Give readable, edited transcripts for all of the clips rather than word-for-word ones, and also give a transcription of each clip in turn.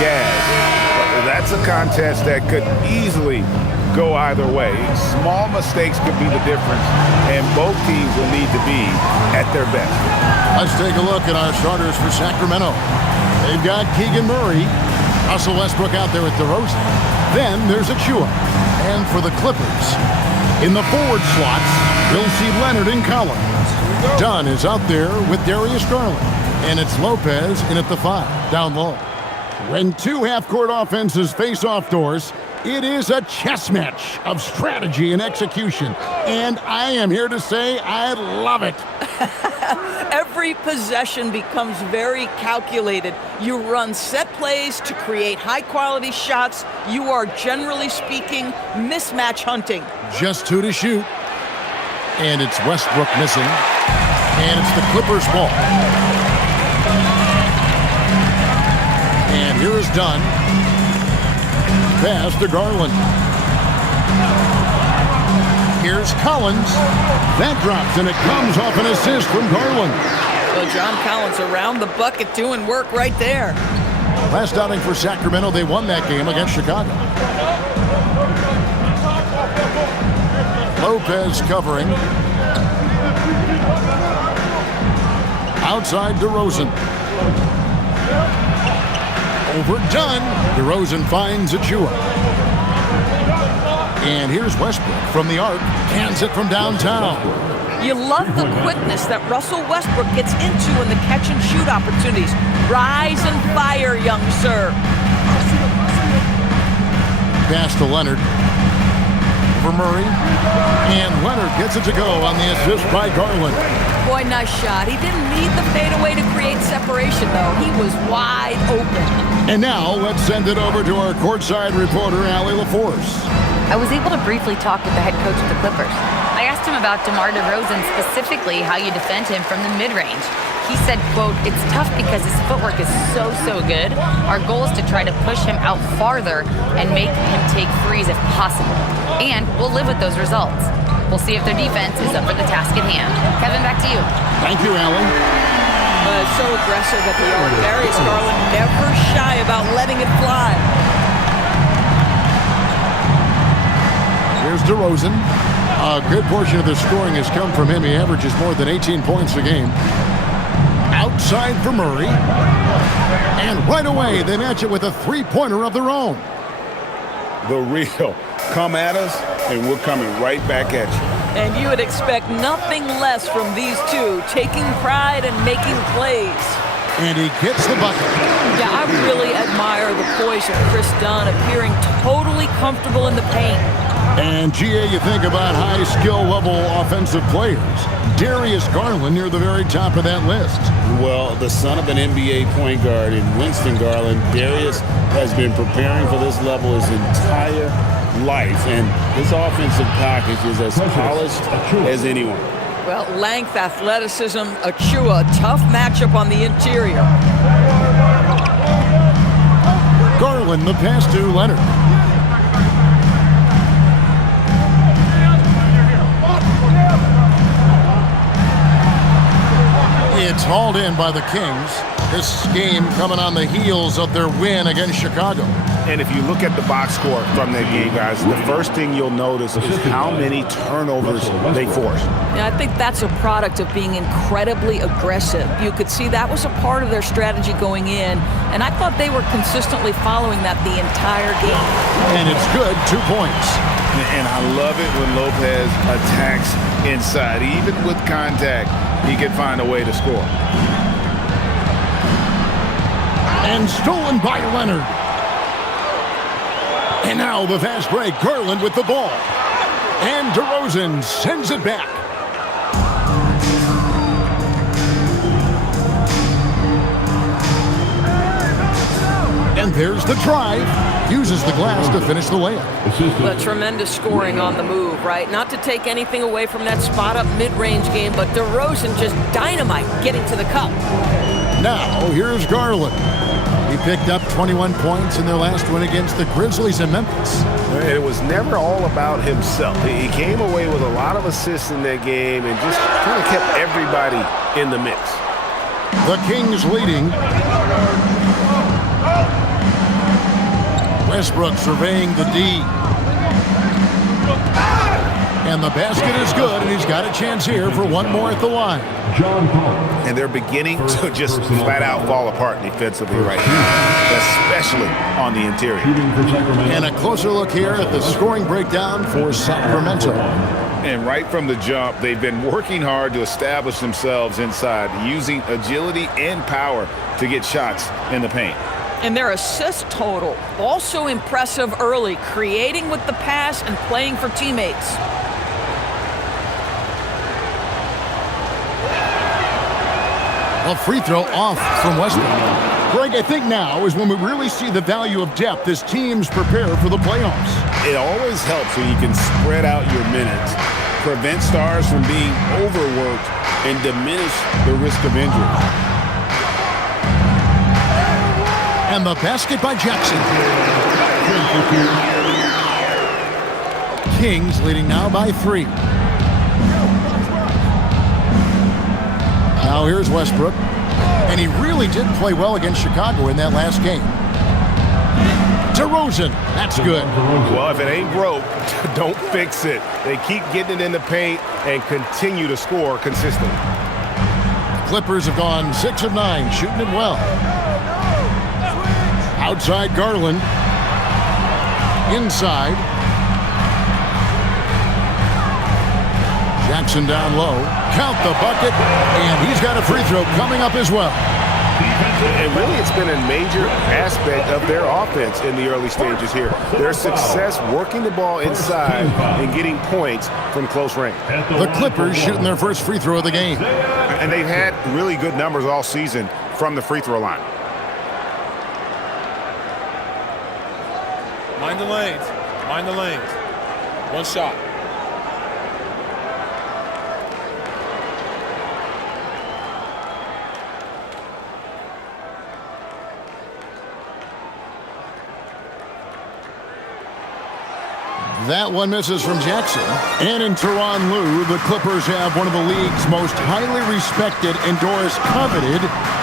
Jazz. That's a contest that could easily go either way. Small mistakes could be the difference, and both teams will need to be at their best. Let's take a look at our starters for Sacramento. They've got Keegan Murray, Russell Westbrook out there with DeRozan. Then there's Achua. And for the Clippers, in the forward slots, we'll see Leonard and Collins. Dunn is out there with Darius Garland. And it's Lopez in at the 5, down low. When two half-court offenses face off doors, it is a chess match of strategy and execution. And I am here to say I love it. Every possession becomes very calculated. You run set plays to create high-quality shots. You are, generally speaking, mismatch hunting. Just 2 to shoot. And it's Westbrook missing. And it's the Clippers' ball. And here is Dunn. Pass to Garland. Here's Collins. That drops, and it comes off an assist from Garland. Well, John Collins around the bucket doing work right there. Last outing for Sacramento, they won that game against Chicago. Lopez covering. Outside DeRozan. Overdone. DeRozan finds Achua. And here's Westbrook from the arc. Hands it from downtown. You love the quickness that Russell Westbrook gets into in the catch-and-shoot opportunities. Rise and fire, young sir. Pass to Leonard. For Murray. And Leonard gets it to go on the assist by Garland. Boy, nice shot. He didn't need the fadeaway to create separation, though. He was wide open. And now, let's send it over to our courtside reporter, Allie LaForce. I was able to briefly talk with the head coach of the Clippers. I asked him about DeMar DeRozan, specifically how you defend him from the mid-range. He said, quote, "It's tough because his footwork is so good. Our goal is to try to push him out farther and make him take threes if possible. And we'll live with those results. We'll see if their defense is up for the task at hand." Kevin, back to you. Thank you, Allie. So aggressive at the arc. Darius Garland never shy about letting it fly. Here's DeRozan. A good portion of the scoring has come from him. He averages more than 18 points a game. Outside for Murray. And right away, they match it with a three-pointer of their own. The real. Come at us, and we're coming right back at you. And you would expect nothing less from these two, taking pride and making plays. And he gets the bucket. Yeah, I really admire the poise of Chris Dunn, appearing totally comfortable in the paint. And, GA, you think about high skill level offensive players. Darius Garland near the very top of that list. Well, the son of an NBA point guard in Winston Garland, Darius has been preparing for this level his entire life, and his offensive package is as polished as anyone. Well, length, athleticism, Achua, tough matchup on the interior. Garland, the pass to Leonard. It's hauled in by the Kings. This game coming on the heels of their win against Chicago. And if you look at the box score from that game, guys, the first thing you'll notice is how many turnovers they force. Yeah, I think that's a product of being incredibly aggressive. You could see that was a part of their strategy going in, and I thought they were consistently following that the entire game. And it's good, 2 points. And I love it when Lopez attacks inside. Even with contact, he can find a way to score. And stolen by Leonard. And now the fast break. Garland with the ball. And DeRozan sends it back. And there's the drive. Uses the glass to finish the layup. Well, tremendous scoring on the move, right? Not to take anything away from that spot-up mid-range game, but DeRozan just dynamite getting to the cup. Now, here's Garland. He picked up 21 points in their last win against the Grizzlies in Memphis. It was never all about himself. He came away with a lot of assists in that game and just kind of kept everybody in the mix. The Kings leading. Westbrook surveying the D. And the basket is good, and he's got a chance here for one more at the line. And they're beginning to just flat out fall apart defensively right now, especially on the interior. And a closer look here at the scoring breakdown for Sacramento. And right from the jump, they've been working hard to establish themselves inside, using agility and power to get shots in the paint. And their assist total, also impressive early, creating with the pass and playing for teammates. A free throw off from Westbrook. Greg, I think now is when we really see the value of depth as teams prepare for the playoffs. It always helps when you can spread out your minutes, prevent stars from being overworked, and diminish the risk of injury. And the basket by Jackson. Kings leading now by 3. Now here's Westbrook. And he really did play well against Chicago in that last game. DeRozan, that's good. Well, if it ain't broke, don't fix it. They keep getting it in the paint and continue to score consistently. The Clippers have gone 6 of 9, shooting it well. Outside Garland. Inside. Jackson down low. Count the bucket. And he's got a free throw coming up as well. And really, it's been a major aspect of their offense in the early stages here. Their success working the ball inside and getting points from close range. The Clippers shooting their first free throw of the game. And they've had really good numbers all season from the free throw line. Mind the lanes. Mind the lanes. One shot. That one misses from Jackson. And in Tyronn Lue, the Clippers have one of the league's most highly respected, endorsed, coveted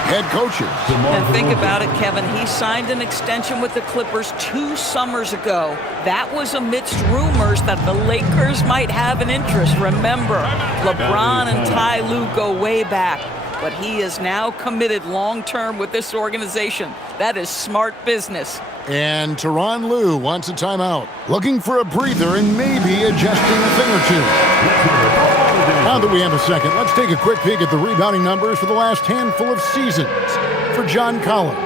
head coaches. And think about it, Kevin. He signed an extension with the Clippers 2 summers ago. That was amidst rumors that the Lakers might have an interest. Remember, LeBron and Ty Lue go way back. But he is now committed long-term with this organization. That is smart business. And Tyronn Lue wants a timeout, looking for a breather and maybe adjusting a thing or two. Now that we have a second, let's take a quick peek at the rebounding numbers for the last handful of seasons for John Collins.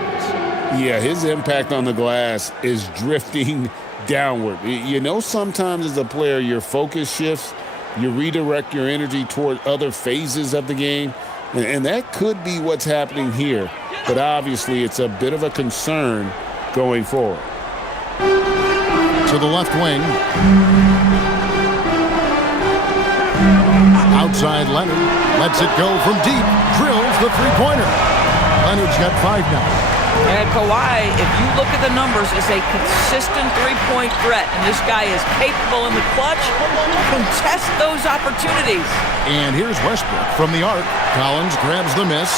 Yeah, his impact on the glass is drifting downward. You know, sometimes as a player, your focus shifts. You redirect your energy toward other phases of the game. And that could be what's happening here. But obviously, it's a bit of a concern going forward. To the left wing. Outside Leonard. Lets it go from deep. Drills the three-pointer. Leonard's got 5 now. And Kawhi, if you look at the numbers, is a consistent three-point threat. And this guy is capable in the clutch. Contest those opportunities. And here's Westbrook from the arc. Collins grabs the miss.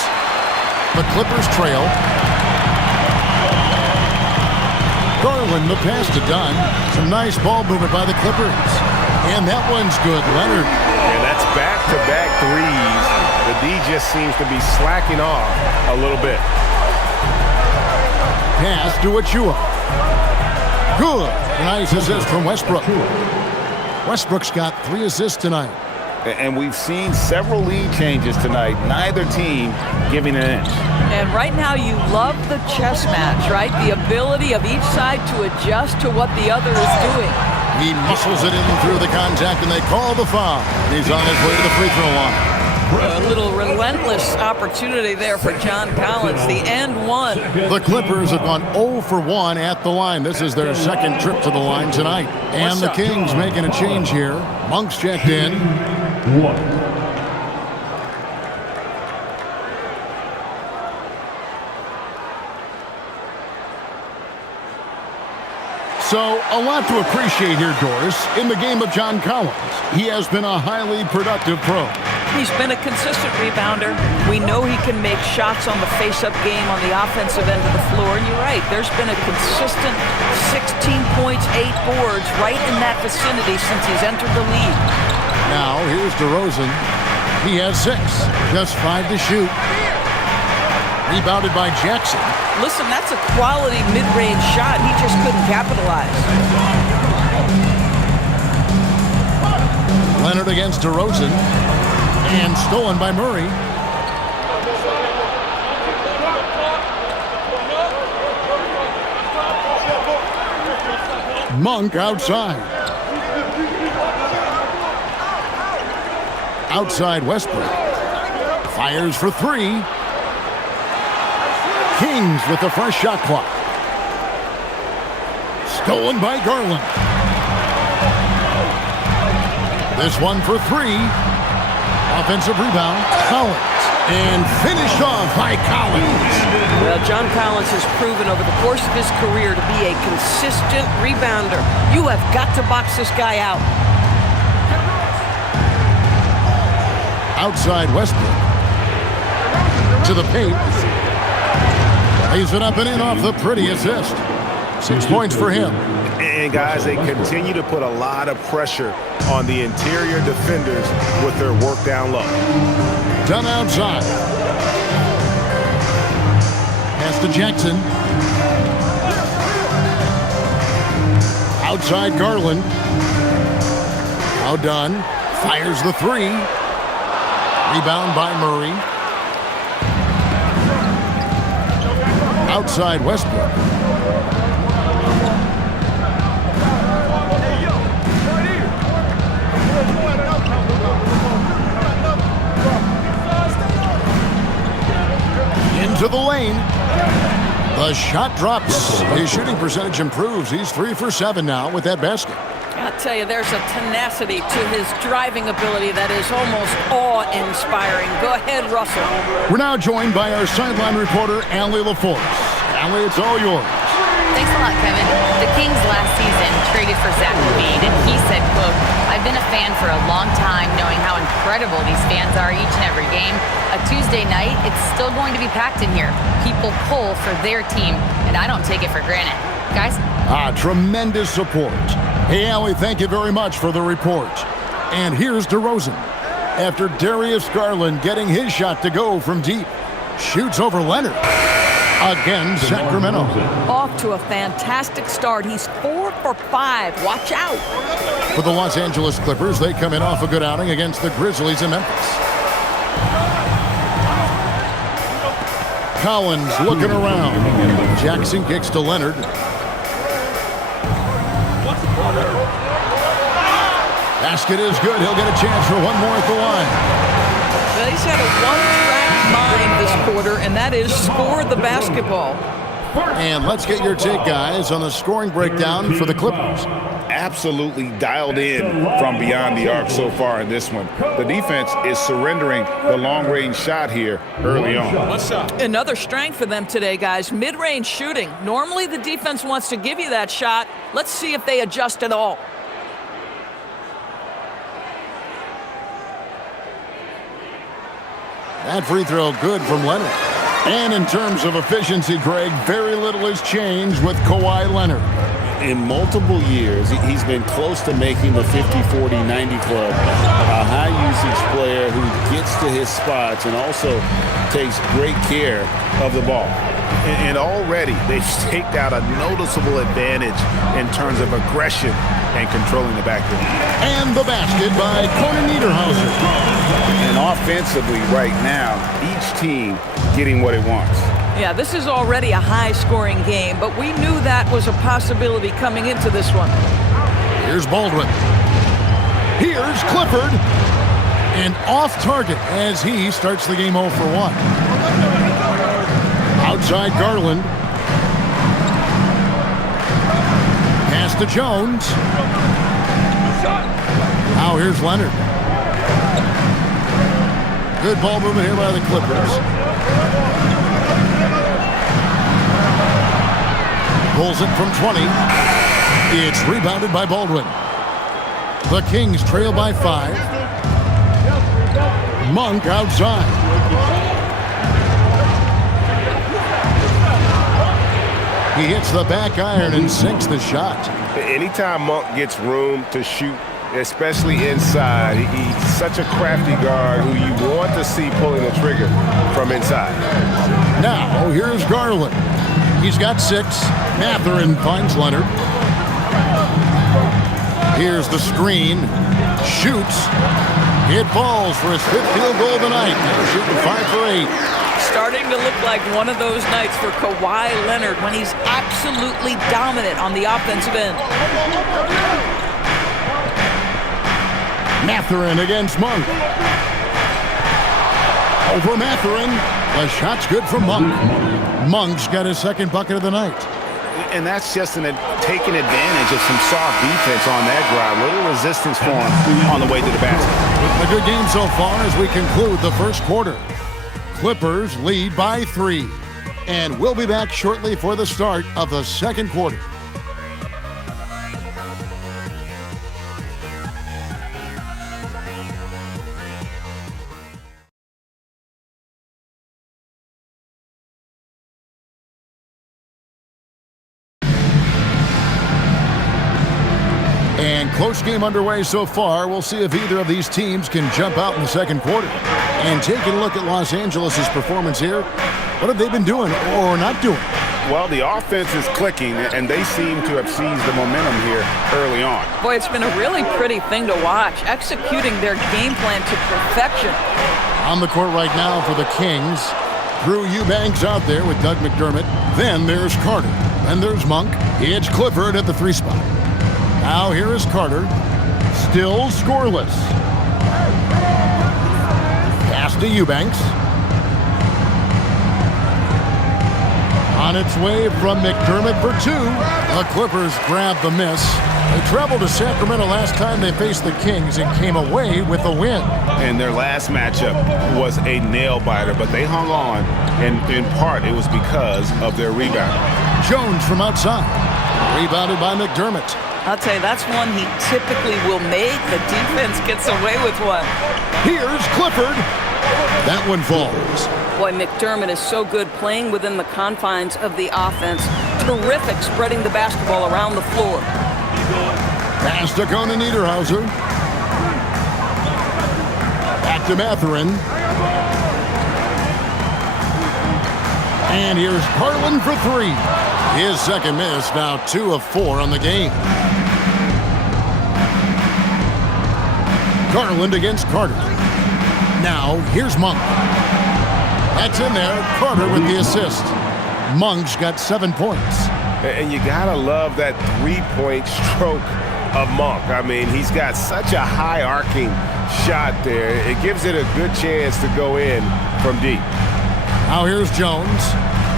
The Clippers trail. Garland, the pass to Dunn. Some nice ball movement by the Clippers. And that one's good. Leonard. And that's back-to-back threes. The D just seems to be slacking off a little bit. Pass to Achua. Good. Nice assist from Westbrook. Westbrook's got 3 assists tonight. And we've seen several lead changes tonight. Neither team giving an inch. And right now you love the chess match, right? The ability of each side to adjust to what the other is doing. He muscles it in through the contact, and they call the foul. He's on his way to the free throw line. A little relentless opportunity there for John Collins, the and one. The Clippers have gone 0 for 1 at the line. This is their second trip to the line tonight. And the Kings making a change here. Monk's checked in. So, a lot to appreciate here, Doris, in the game of John Collins. He has been a highly productive pro. He's been a consistent rebounder. We know he can make shots on the face-up game on the offensive end of the floor. And you're right, there's been a consistent 16 points, 8 boards right in that vicinity since he's entered the league. Now, here's DeRozan. He has 6, just 5 to shoot. Rebounded by Jackson. Listen, that's a quality mid-range shot. He just couldn't capitalize. Leonard against DeRozan. And stolen by Murray. Monk outside. Outside Westbrook. Fires for 3. Kings with the first shot clock. Stolen by Garland. This one for 3. Offensive rebound. Collins. And finished off by Collins. Well, John Collins has proven over the course of his career to be a consistent rebounder. You have got to box this guy out. Outside Westbrook. To the paint. Lays it up and in off the pretty assist. 6 points for him. And guys, they continue to put a lot of pressure on the interior defenders with their work down low. Done outside. Pass to Jackson. Outside Garland. Now done. Fires the 3. Rebound by Murray. Outside Westbrook. Into the lane. The shot drops. His shooting percentage improves. He's 3 for 7 now with that basket. I'll tell you, there's a tenacity to his driving ability that is almost awe-inspiring. Go ahead, Russell. We're now joined by our sideline reporter, Allie LaForce. Allie, it's all yours. Thanks a lot, Kevin. The Kings last season traded for Zach LaVine, and he said, quote, "I've been a fan for a long time, knowing how incredible these fans are each and every game. A Tuesday night, it's still going to be packed in here. People pull for their team, and I don't take it for granted." Guys? Tremendous support. Hey, Allie, thank you very much for the report. And here's DeRozan. After Darius Garland getting his shot to go from deep. Shoots over Leonard. Again, Sacramento. Off to a fantastic start. He's 4 for 5. Watch out. For the Los Angeles Clippers, they come in off a good outing against the Grizzlies in Memphis. Collins looking around. Jackson kicks to Leonard. Basket is good. He'll get a chance for one more at the line. Well, he's had a one-track mind this quarter, and that is score the basketball. And let's get your take, guys, on the scoring breakdown for the Clippers. Absolutely dialed in from beyond the arc so far in this one. The defense is surrendering the long-range shot here early on. One shot. Another strength for them today, guys. Mid-range shooting. Normally the defense wants to give you that shot. Let's see if they adjust at all. That free throw good from Leonard. And in terms of efficiency, Greg, very little has changed with Kawhi Leonard. In multiple years, he's been close to making the 50-40-90 club. A high-usage player who gets to his spots and also takes great care of the ball. And already they've staked out a noticeable advantage in terms of aggression and controlling the backcourt. And the basket by Conan Niederhauser. And offensively right now, each team getting what it wants. Yeah, this is already a high-scoring game, but we knew that was a possibility coming into this one. Here's Baldwin. Here's Clifford. And off target as he starts the game 0 for 1. Outside Garland. Pass to Jones. Now here's Leonard. Good ball movement here by the Clippers. Pulls it from 20. It's rebounded by Baldwin. The Kings trail by 5. Monk outside. He hits the back iron and sinks the shot. Anytime Monk gets room to shoot, especially inside, he's such a crafty guard who you want to see pulling the trigger from inside. Now, here's Garland. He's got 6. Mathurin finds Leonard. Here's the screen. Shoots. It falls for his 5th field goal of the night. Now shooting 5 for 8. Starting to look like one of those nights for Kawhi Leonard when he's absolutely dominant on the offensive end. Mathurin against Monk. Over Mathurin. The shot's good for Monk. Monk's got his 2nd bucket of the night. And that's just taking advantage of some soft defense on that drive. Little resistance for him on the way to the basket. A good game so far as we conclude the first quarter. Clippers lead by 3. And we'll be back shortly for the start of the second quarter. And close game underway so far. We'll see if either of these teams can jump out in the second quarter. And taking a look at Los Angeles' performance here, what have they been doing or not doing? Well, the offense is clicking, and they seem to have seized the momentum here early on. Boy, it's been a really pretty thing to watch, executing their game plan to perfection. On the court right now for the Kings, Drew Eubanks out there with Doug McDermott. Then there's Carter. Then there's Monk. It's Clifford at the 3 spot. Now here is Carter. Still scoreless. Pass to Eubanks. On its way from McDermott for 2. The Clippers grab the miss. They traveled to Sacramento last time they faced the Kings and came away with a win. And their last matchup was a nail-biter, but they hung on, and in part it was because of their rebound. Jones from outside. Rebounded by McDermott. I'll tell you, that's one he typically will make. The defense gets away with one. Here's Clifford. That one falls. Boy, McDermott is so good playing within the confines of the offense. Terrific spreading the basketball around the floor. Pass to Conan Niederhauser. Back to Mathurin. And here's Garland for 3. His 2nd miss, now 2 of 4 on the game. Garland against Carter. Now, here's Monk. That's in there. Carter with the assist. Monk's got 7 points. And you gotta love that 3-point stroke of Monk. I mean, he's got such a high arcing shot there. It gives it a good chance to go in from deep. Now here's Jones.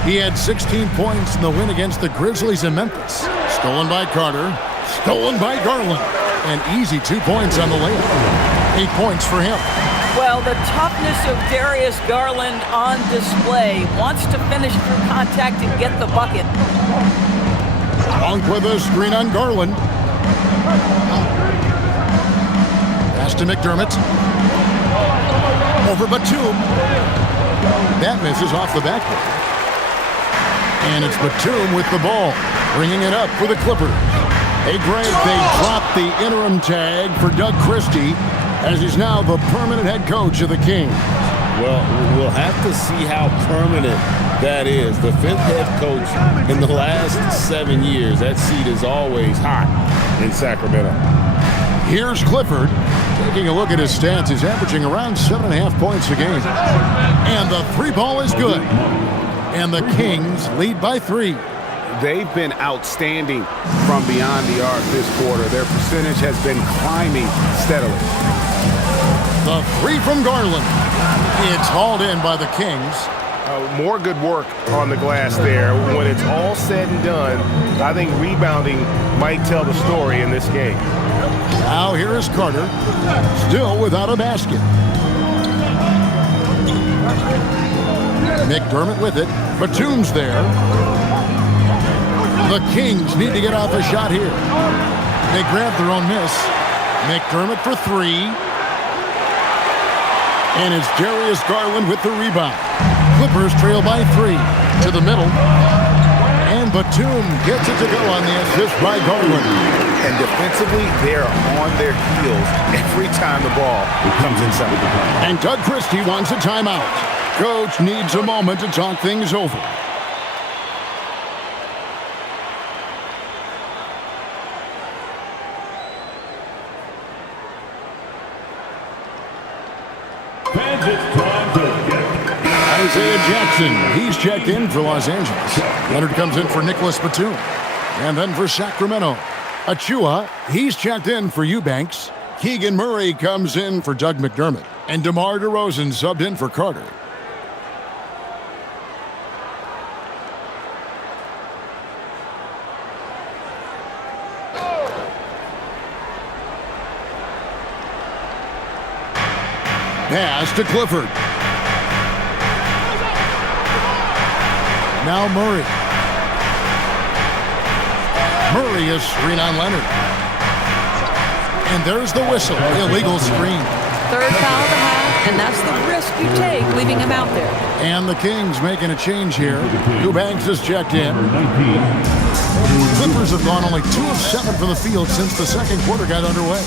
He had 16 points in the win against the Grizzlies in Memphis. Stolen by Carter. Stolen by Garland. An easy 2 points on the layup. 8 points for him. Well, the toughness of Darius Garland on display. Wants to finish through contact and get the bucket. Monk with a screen on Garland. Pass to McDermott. Over Batum. That misses off the backboard. And it's Batum with the ball, bringing it up for the Clippers. Hey, Greg, they dropped the interim tag for Doug Christie, as he's now the permanent head coach of the Kings. Well, we'll have to see how permanent that is. The 5th head coach in the last 7 years. That seat is always hot in Sacramento. Here's Clifford. Taking a look at his stats, he's averaging around 7.5 points a game. And the 3 ball is good. And the Kings lead by 3. They've been outstanding from beyond the arc this quarter. Their percentage has been climbing steadily. The 3 from Garland. It's hauled in by the Kings. More good work on the glass there. When it's all said and done, I think rebounding might tell the story in this game. Now here is Carter, still without a basket. McDermott with it. Batum's there. The Kings need to get off a shot here. They grab their own miss. McDermott for 3. And it's Darius Garland with the rebound. Clippers trail by 3 to the middle. And Batum gets it to go on the assist by Garland. And defensively, they're on their heels every time the ball comes inside. And Doug Christie wants a timeout. Coach needs a moment to talk things over. Isaiah Jackson, he's checked in for Los Angeles. Leonard comes in for Nicholas Batum. And then for Sacramento, Achua, he's checked in for Eubanks. Keegan Murray comes in for Doug McDermott. And DeMar DeRozan subbed in for Carter. Pass to Clifford. Now Murray. Murray is screen on Leonard. And there's the whistle. Illegal screen. Third foul of the half, and that's the risk you take leaving him out there. And the Kings making a change here. Eubanks is checked in. Clippers have gone only 2 of 7 from the field since the second quarter got underway.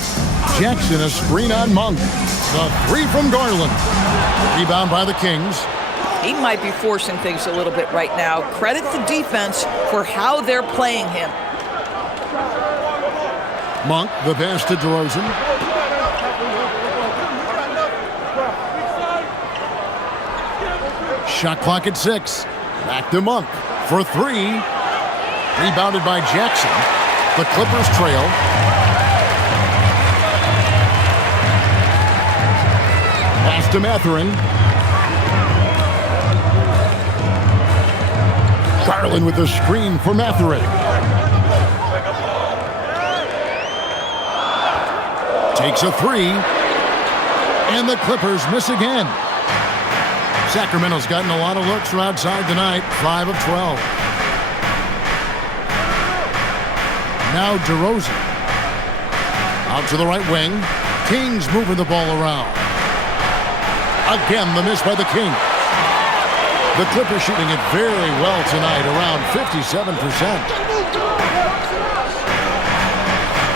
Jackson a screen on Monk. The 3 from Garland. Rebound by the Kings. He might be forcing things a little bit right now. Credit the defense for how they're playing him. Monk, the pass to DeRozan. Shot clock at 6. Back to Monk for 3. Rebounded by Jackson. The Clippers trail. Pass to Mathurin. Garland with the screen for Mathurin. Takes a 3. And the Clippers miss again. Sacramento's gotten a lot of looks from outside tonight. 5 of 12. Now DeRozan. Out to the right wing. Kings moving the ball around. Again, the miss by the Kings. The Clippers shooting it very well tonight, around 57%.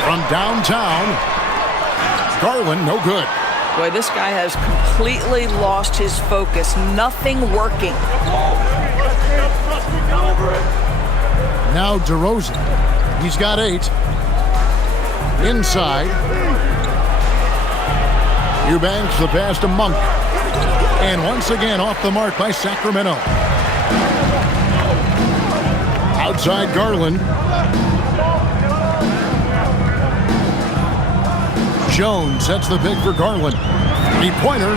From downtown, Garland, no good. Boy, this guy has completely lost his focus. Nothing working. Now DeRozan. He's got 8. Inside. Eubanks, the pass to Monk. And once again, off the mark by Sacramento. Outside Garland. Jones sets the pick for Garland. 3-pointer.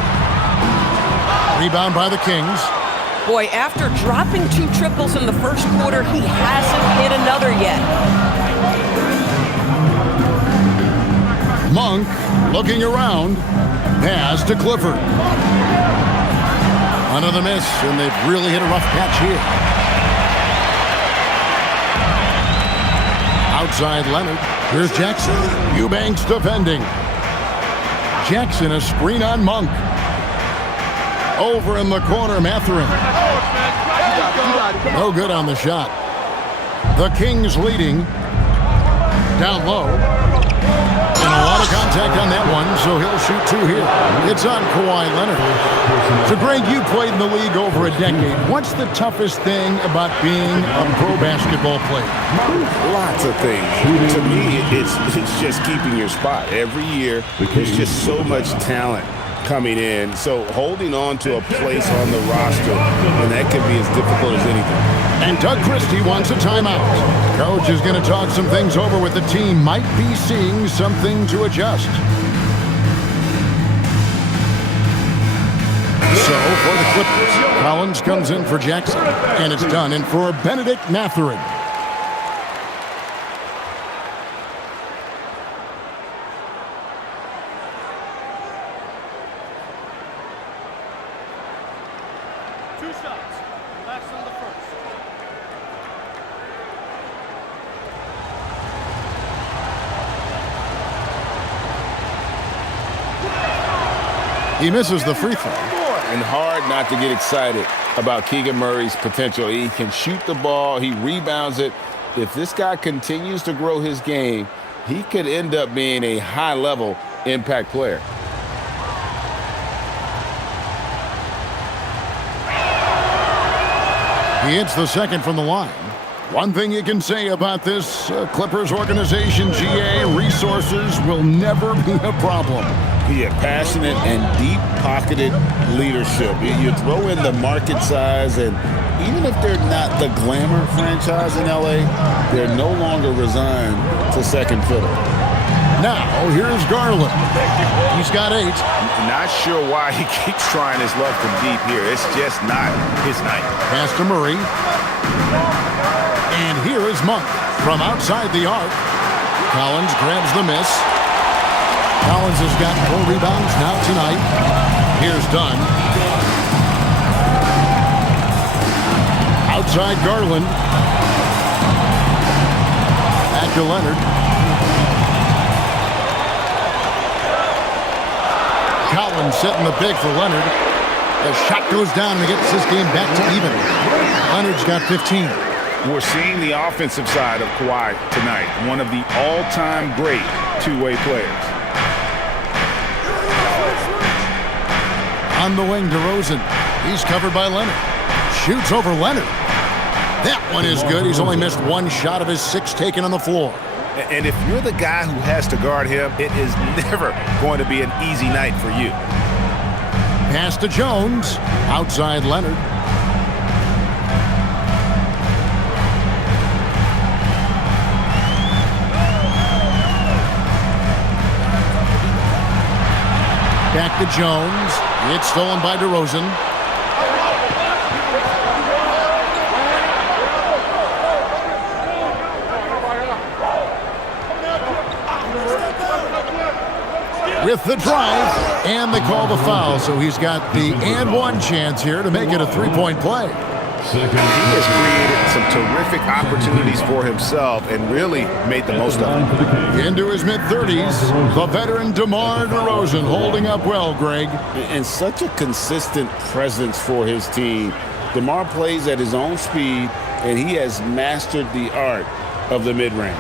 Rebound by the Kings. Boy, after dropping 2 triples in the first quarter, he hasn't hit another yet. Monk looking around. Pass to Clifford. Another miss, and they've really hit a rough patch here. Outside Leonard. Here's Jackson. Eubanks defending. Jackson a screen on Monk. Over in the corner, Mathurin. No good on the shot. The Kings leading. Down low. And a lot of contact on that one, so he'll shoot 2 here. It's on Kawhi Leonard. So, Greg, you played in the league over a decade. What's the toughest thing about being a pro basketball player? Lots of things. To me, it's just keeping your spot. Every year, there's just so much talent coming in. So holding on to a place on the roster, and that can be as difficult as anything. And Doug Christie wants a timeout. Coach is going to talk some things over with the team. Might be seeing something to adjust. So for the Clippers, Collins comes in for Jackson. And it's done in for Benedict Mathurin. He misses the free throw. And hard not to get excited about Keegan Murray's potential. He can shoot the ball. He rebounds it. If this guy continues to grow his game, he could end up being a high-level impact player. He hits the second from the line. One thing you can say about this Clippers organization, GA, resources will never be a problem. Yeah, passionate and deep-pocketed leadership. You throw in the market size, and even if they're not the glamour franchise in L.A., they're no longer resigned to second fiddle. Now, here's Garland. He's got 8. Not sure why he keeps trying his luck from deep here. It's just not his night. Pass to Murray. And here is Monk from outside the arc. Collins grabs the miss. Collins has got 4 rebounds now tonight. Here's Dunn. Outside Garland. Back to Leonard. Collins setting the big for Leonard. The shot goes down and he gets this game back to even. Leonard's got 15. We're seeing the offensive side of Kawhi tonight. One of the all-time great two-way players. On the wing, DeRozan. He's covered by Leonard. Shoots over Leonard. That one is good. He's only missed 1 shot of his 6 taken on the floor. And if you're the guy who has to guard him, it is never going to be an easy night for you. Pass to Jones. Outside Leonard. Back to Jones. It's stolen by DeRozan. With the drive, and they call the foul, so he's got the and one chance here to make it a 3-point play. He has created some terrific opportunities for himself and really made the most of them. Into his mid-30s, the veteran DeMar DeRozan holding up well, Greg. And such a consistent presence for his team. DeMar plays at his own speed, and he has mastered the art of the mid-range.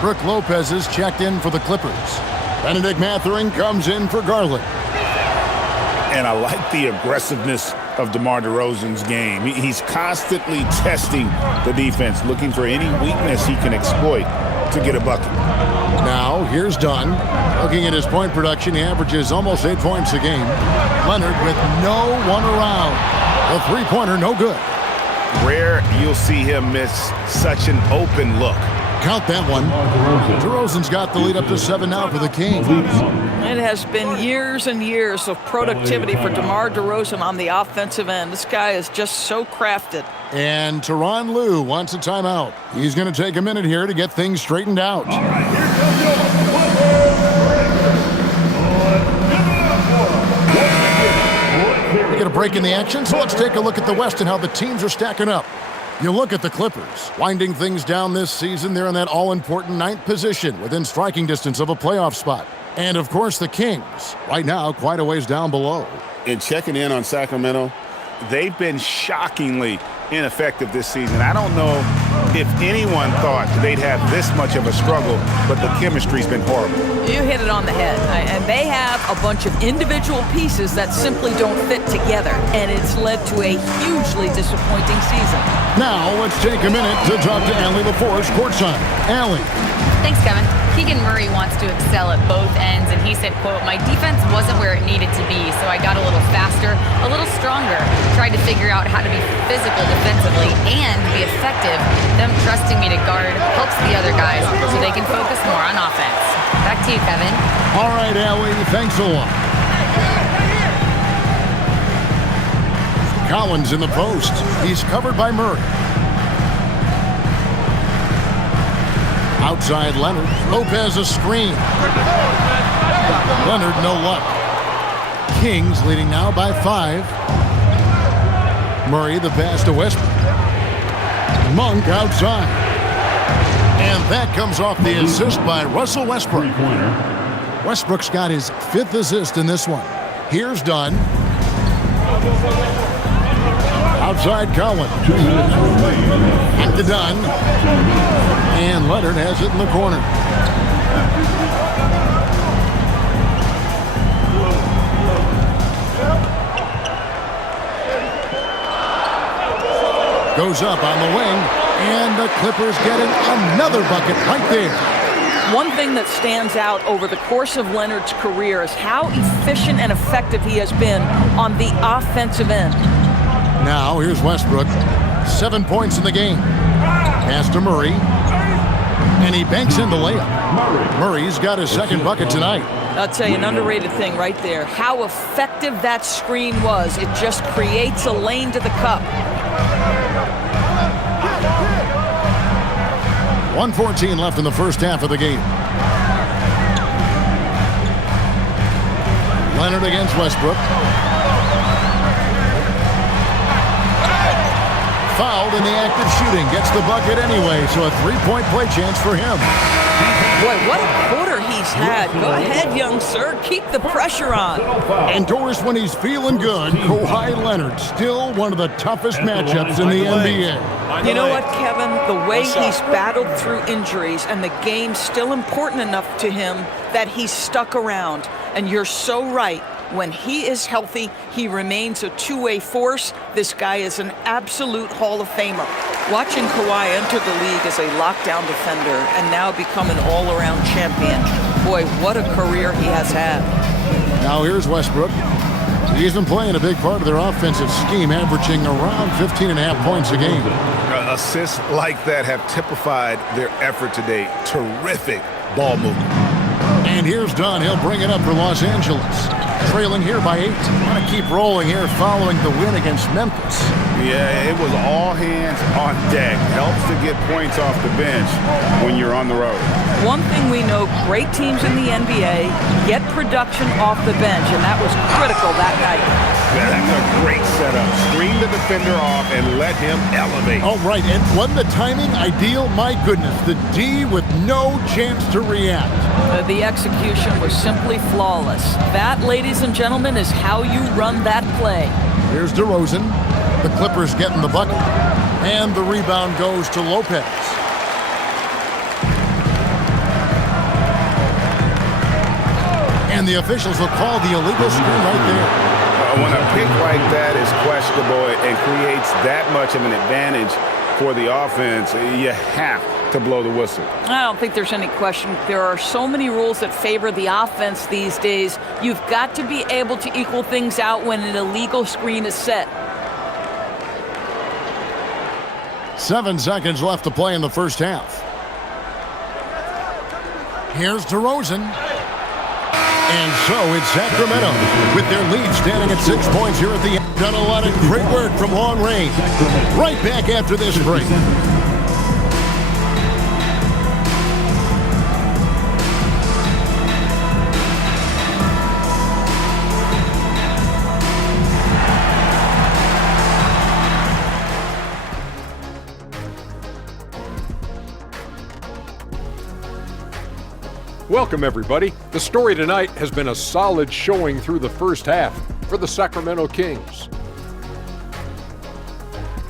Brook Lopez is checked in for the Clippers. Benedict Mathurin comes in for Garland. And I like the aggressiveness of DeMar DeRozan's game. He's constantly testing the defense, looking for any weakness he can exploit to get a bucket. Now, here's Dunn. Looking at his point production, he averages almost 8 points a game. Leonard with no one around. The three-pointer, no good. Rare you'll see him miss such an open look. Count that one. DeRozan's got the lead up to 7 now for the Kings. It has been years and years of productivity for DeMar DeRozan on the offensive end. This guy is just so crafted. And Tyronn Lue wants a timeout. He's going to take a minute here to get things straightened out. We get a break in the action, so let's take a look at the West and how the teams are stacking up. You look at the Clippers, winding things down this season. They're in that all-important 9th position within striking distance of a playoff spot. And, of course, the Kings, right now, quite a ways down below. And checking in on Sacramento, they've been shockingly ineffective this season. I don't know if anyone thought they'd have this much of a struggle, but the chemistry's been horrible. You hit it on the head. And they have a bunch of individual pieces that simply don't fit together. And it's led to a hugely disappointing season. Now, let's take a minute to talk to Allie LaForce courtside. Allie. Thanks, Kevin. Keegan Murray wants to excel at both ends, and he said, quote, "My defense wasn't where it needed to be, so I got a little faster, a little stronger, tried to figure out how to be physical defensively and be effective. Them trusting me to guard helps the other guys so they can focus more on offense." Back to you, Kevin. All right, Allie, thanks a lot. Collins in the post. He's covered by Murray. Outside Leonard. Lopez a screen. Leonard no luck. Kings leading now by 5. Murray the pass to Westbrook. Monk outside. And that comes off the assist by Russell Westbrook. Westbrook's got his 5th assist in this one. Here's Dunn. Outside Collins. Back to Dunn. And Leonard has it in the corner. Goes up on the wing. And the Clippers getting another bucket right there. One thing that stands out over the course of Leonard's career is how efficient and effective he has been on the offensive end. Now, here's Westbrook. 7 points in the game. Pass to Murray. And he banks in the layup. Murray's got his second bucket tonight. I'll tell you, an underrated thing right there. How effective that screen was. It just creates a lane to the cup. 1:14 left in the first half of the game. Leonard against Westbrook. Fouled in the act of shooting. Gets the bucket anyway, so a three-point play chance for him. Boy, what a quarter he's had. Go ahead, young sir. Keep the pressure on. Endorsed when he's feeling good, Kawhi Leonard, still one of the toughest matchups in the NBA. You know what, Kevin? The way he's battled through injuries and the game's still important enough to him that he's stuck around. And you're so right. When he is healthy, he remains a two-way force. This guy is an absolute Hall of Famer. Watching Kawhi enter the league as a lockdown defender and now become an all-around champion. Boy, what a career he has had. Now here's Westbrook. He's been playing a big part of their offensive scheme, averaging around 15.5 points a game. Assists like that have typified their effort today. Terrific ball movement. And here's Dunn. He'll bring it up for Los Angeles. Trailing here by 8. Want to keep rolling here following the win against Memphis. Yeah, it was all hands on deck. Helps to get points off the bench when you're on the road. One thing we know, great teams in the NBA get production off the bench, and that was critical that night. Yeah, that's a great setup. Screen the defender off and let him elevate. Oh, right, and wasn't the timing ideal? My goodness, the D with no chance to react. The execution was simply flawless. That, ladies and gentlemen, is how you run that play. Here's DeRozan. The Clippers getting the bucket. And the rebound goes to Lopez. And the officials will call the illegal screen right there. When a pick like that is questionable and creates that much of an advantage for the offense, you have to blow the whistle. I don't think there's any question. There are so many rules that favor the offense these days. You've got to be able to equal things out when an illegal screen is set. 7 seconds left to play in the first half. Here's DeRozan. And so it's Sacramento with their lead standing at 6 points here at the end. Done a lot of great work from long range. Right back after this break. Welcome, everybody. The story tonight has been a solid showing through the first half for the Sacramento Kings.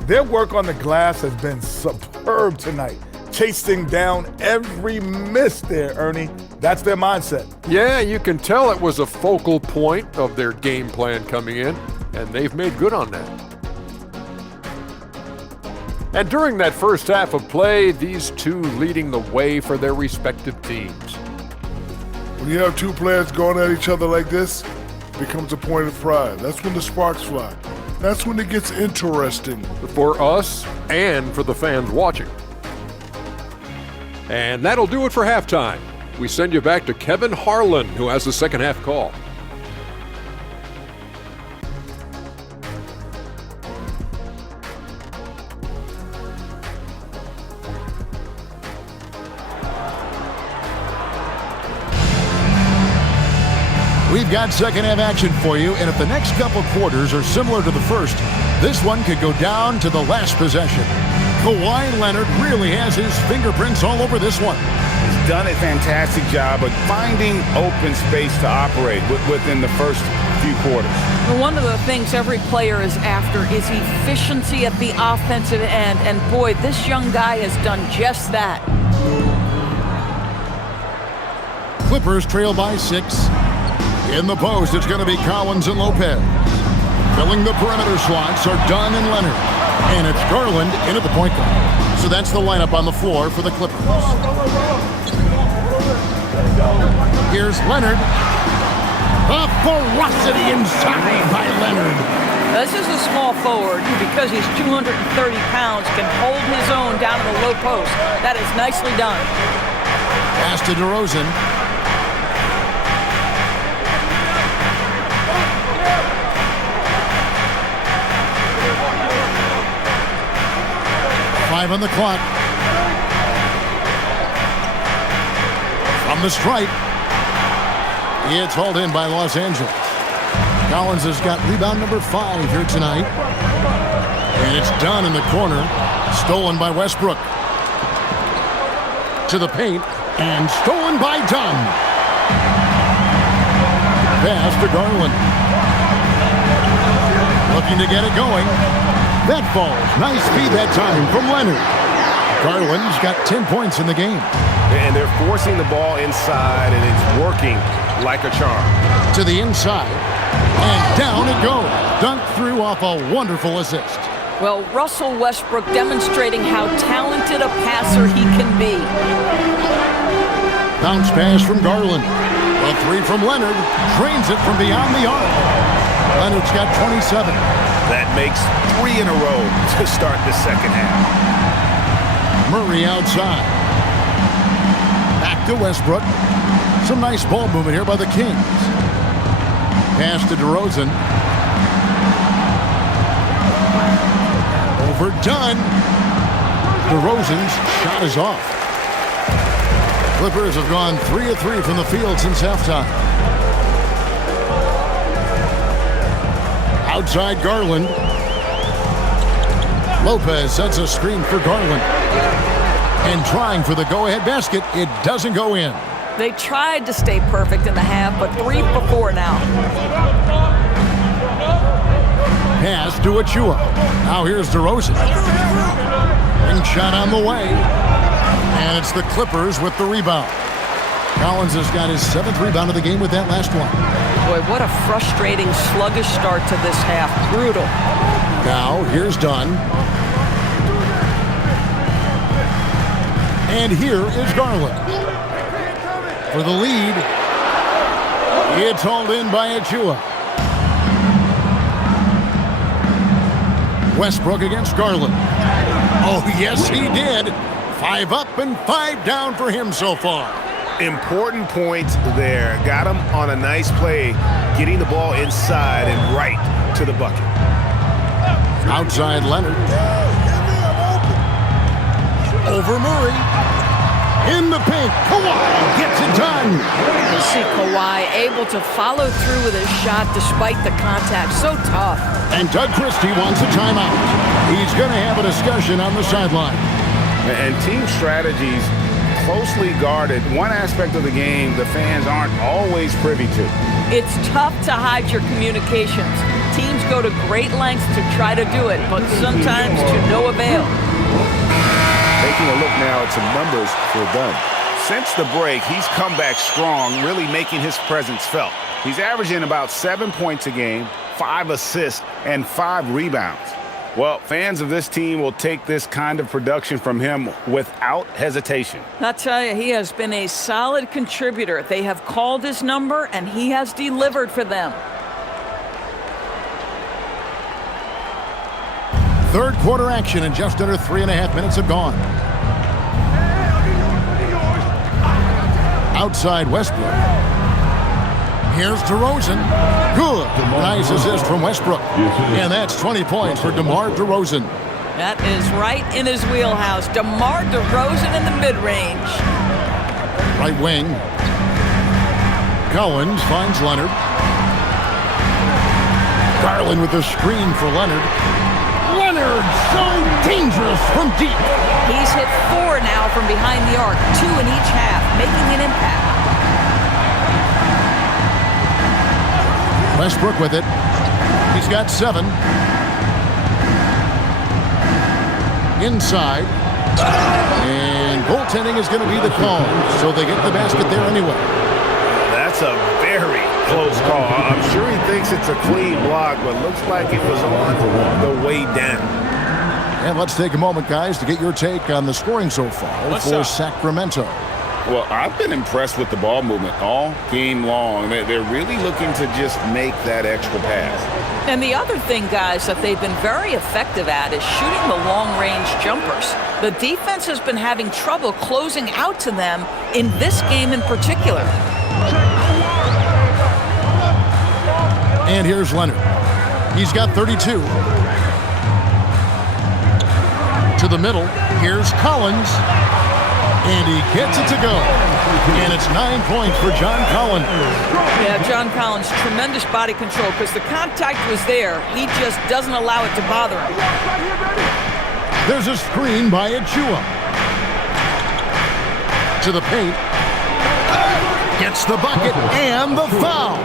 Their work on the glass has been superb tonight, chasing down every miss there, Ernie. That's their mindset. Yeah, you can tell it was a focal point of their game plan coming in, and they've made good on that. And during that first half of play, these two leading the way for their respective teams. When you have two players going at each other like this, it becomes a point of pride. That's when the sparks fly. That's when it gets interesting. For us and for the fans watching. And that'll do it for halftime. We send you back to Kevin Harlan, who has the second half call. We've got second half action for you, and if the next couple quarters are similar to the first, this one could go down to the last possession. Kawhi Leonard really has his fingerprints all over this one. His done a fantastic job of finding open space to operate within the first few quarters. Well, one of the things every player is after is efficiency at the offensive end, and boy, this young guy has done just that. Clippers trail by 6. In the post, it's going to be Collins and Lopez. Filling the perimeter slots are Dunn and Leonard. And it's Garland into the point guard. So that's the lineup on the floor for the Clippers. Here's Leonard. The ferocity inside by Leonard. This is a small forward who, because he's 230 pounds, can hold his own down in the low post. That is nicely done. Pass to DeRozan. Five on the clock. From the stripe. It's hauled in by Los Angeles. Collins has got rebound number 5 here tonight. And it's done in the corner. Stolen by Westbrook. To the paint. And stolen by Dunn. Pass to Garland. Looking to get it going. That falls. Nice feed that time from Leonard. Garland's got 10 points in the game. And they're forcing the ball inside, and it's working like a charm. To the inside. And down it goes. Dunked through off a wonderful assist. Well, Russell Westbrook demonstrating how talented a passer he can be. Bounce pass from Garland. A 3 from Leonard. Drains it from beyond the arc. Leonard's got 27. That makes 3 in a row to start the second half. Murray outside. Back to Westbrook. Some nice ball movement here by the Kings. Pass to DeRozan. Overdone. DeRozan's shot is off. Clippers have gone 3 of 3 from the field since halftime. Outside Garland. Lopez sets a screen for Garland. And trying for the go-ahead basket, it doesn't go in. They tried to stay perfect in the half, but 3 for 4 now. Pass to Achua. Now here's DeRozan. Ring shot on the way. And it's the Clippers with the rebound. Collins has got his 7th rebound of the game with that last one. Boy, what a frustrating, sluggish start to this half. Brutal. Now, here's Dunn. And here is Garland. For the lead, it's hauled in by Achua. Westbrook against Garland. Oh, yes, he did. 5 up and 5 down for him so far. Important points there. Got him on a nice play, getting the ball inside and right to the bucket. Outside Leonard. Over Murray. In the paint. Kawhi gets it done. You see Kawhi able to follow through with his shot despite the contact. So tough. And Doug Christie wants a timeout. He's going to have a discussion on the sideline. And team strategies closely guarded. One aspect of the game the fans aren't always privy to. It's tough to hide your communications. Teams go to great lengths to try to do it, but sometimes to no avail. Taking a look now at some numbers for Dunn. Since the break, he's come back strong, really making his presence felt. He's averaging about 7 points a game, 5 assists, and 5 rebounds. Well, fans of this team will take this kind of production from him without hesitation. I tell you, he has been a solid contributor. They have called his number, and he has delivered for them. Third quarter action, and just under 3.5 minutes have gone. Outside Westbrook. Here's DeRozan. Good. Nice assist from Westbrook. And that's 20 points for DeMar DeRozan. That is right in his wheelhouse. DeMar DeRozan in the mid-range. Right wing. Collins finds Leonard. Garland with the screen for Leonard. Leonard, so dangerous from deep. He's hit 4 now from behind the arc, 2 in each half, making an impact. Westbrook with it. He's got 7. Inside. And goaltending is going to be the call, so they get the basket there anyway. That's a very close call. I'm sure he thinks it's a clean block, but looks like it was on the way down. And let's take a moment, guys, to get your take on the scoring so far for Sacramento. Well, I've been impressed with the ball movement all game long. They're really looking to just make that extra pass. And the other thing, guys, that they've been very effective at is shooting the long-range jumpers. The defense has been having trouble closing out to them in this game in particular. And here's Leonard. He's got 32. To the middle. Here's Collins. And he gets it to go. And it's 9 points for John Collins. Yeah, John Collins, tremendous body control because the contact was there. He just doesn't allow it to bother him. There's a screen by Achua. To the paint. Gets the bucket and the foul.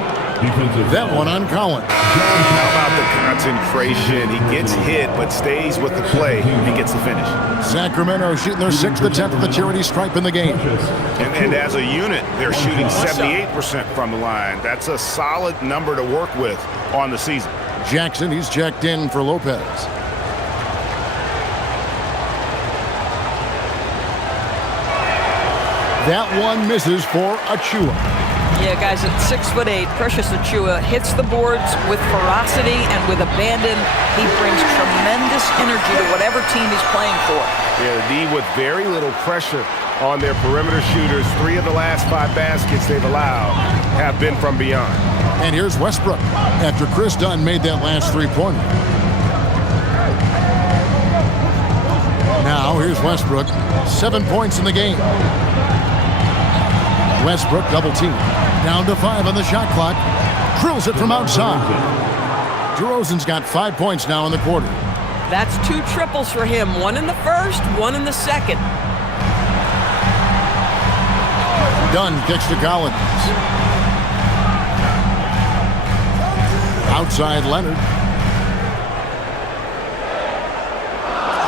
That one on Collins. How about the concentration? He gets hit but stays with the play and gets the finish. Sacramento shooting their 6th attempt at the charity stripe in the game. And as a unit, they're shooting 78% from the line. That's a solid number to work with on the season. Jackson, he's checked in for Lopez. That one misses for Achua. Yeah, guys, at 6'8", Precious Achua hits the boards with ferocity and with abandon. He brings tremendous energy to whatever team he's playing for. Yeah, the D with very little pressure on their perimeter shooters. 3 of the last 5 baskets they've allowed have been from beyond. And here's Westbrook after Chris Dunn made that last 3-pointer. Now here's Westbrook, 7 points in the game. Westbrook double team. Down to 5 on the shot clock. Drills it from outside. DeRozan's got 5 points now in the quarter. That's 2 triples for him. 1 in the first, 1 in the second. Dunn kicks to Collins. Outside Leonard.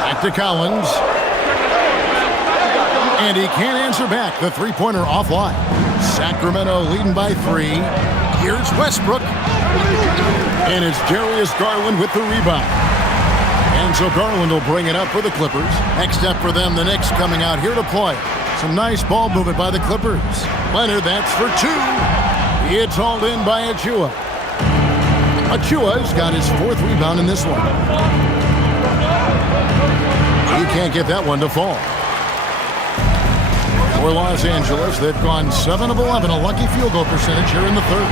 Back to Collins. And he can't answer back. The 3-pointer offline. Sacramento leading by 3. Here's Westbrook. And it's Darius Garland with the rebound. And so Garland will bring it up for the Clippers. Next step for them, the Knicks coming out here to play. Some nice ball movement by the Clippers. Leonard, that's for 2. It's hauled in by Achua. Achua's got his 4th rebound in this one. He can't get that one to fall. For Los Angeles, they've gone 7 of 11, a lucky field goal percentage here in the 3rd.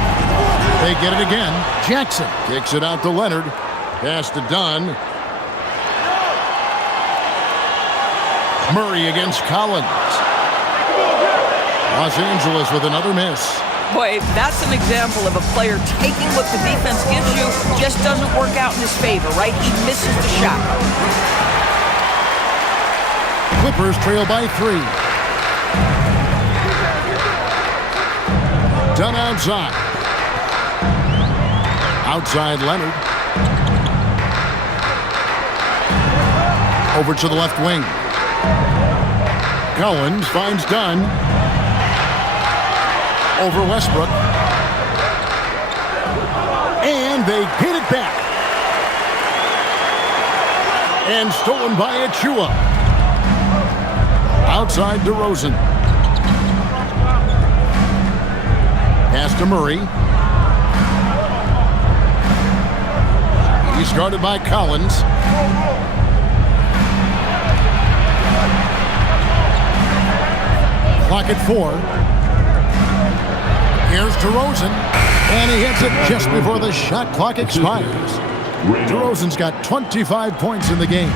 They get it again. Jackson kicks it out to Leonard. Pass to Dunn. Murray against Collins. Los Angeles with another miss. Boy, that's an example of a player taking what the defense gives you, just doesn't work out in his favor, right? He misses the shot. Clippers trail by 3. Dunn outside. Outside Leonard. Over to the left wing. Collins finds Dunn. Over Westbrook. And they get it back. And stolen by Achua. Outside DeRozan. Pass to Murray. He's guarded by Collins. Clock at 4. Here's DeRozan. And he hits it just before the shot clock expires. DeRozan's got 25 points in the game.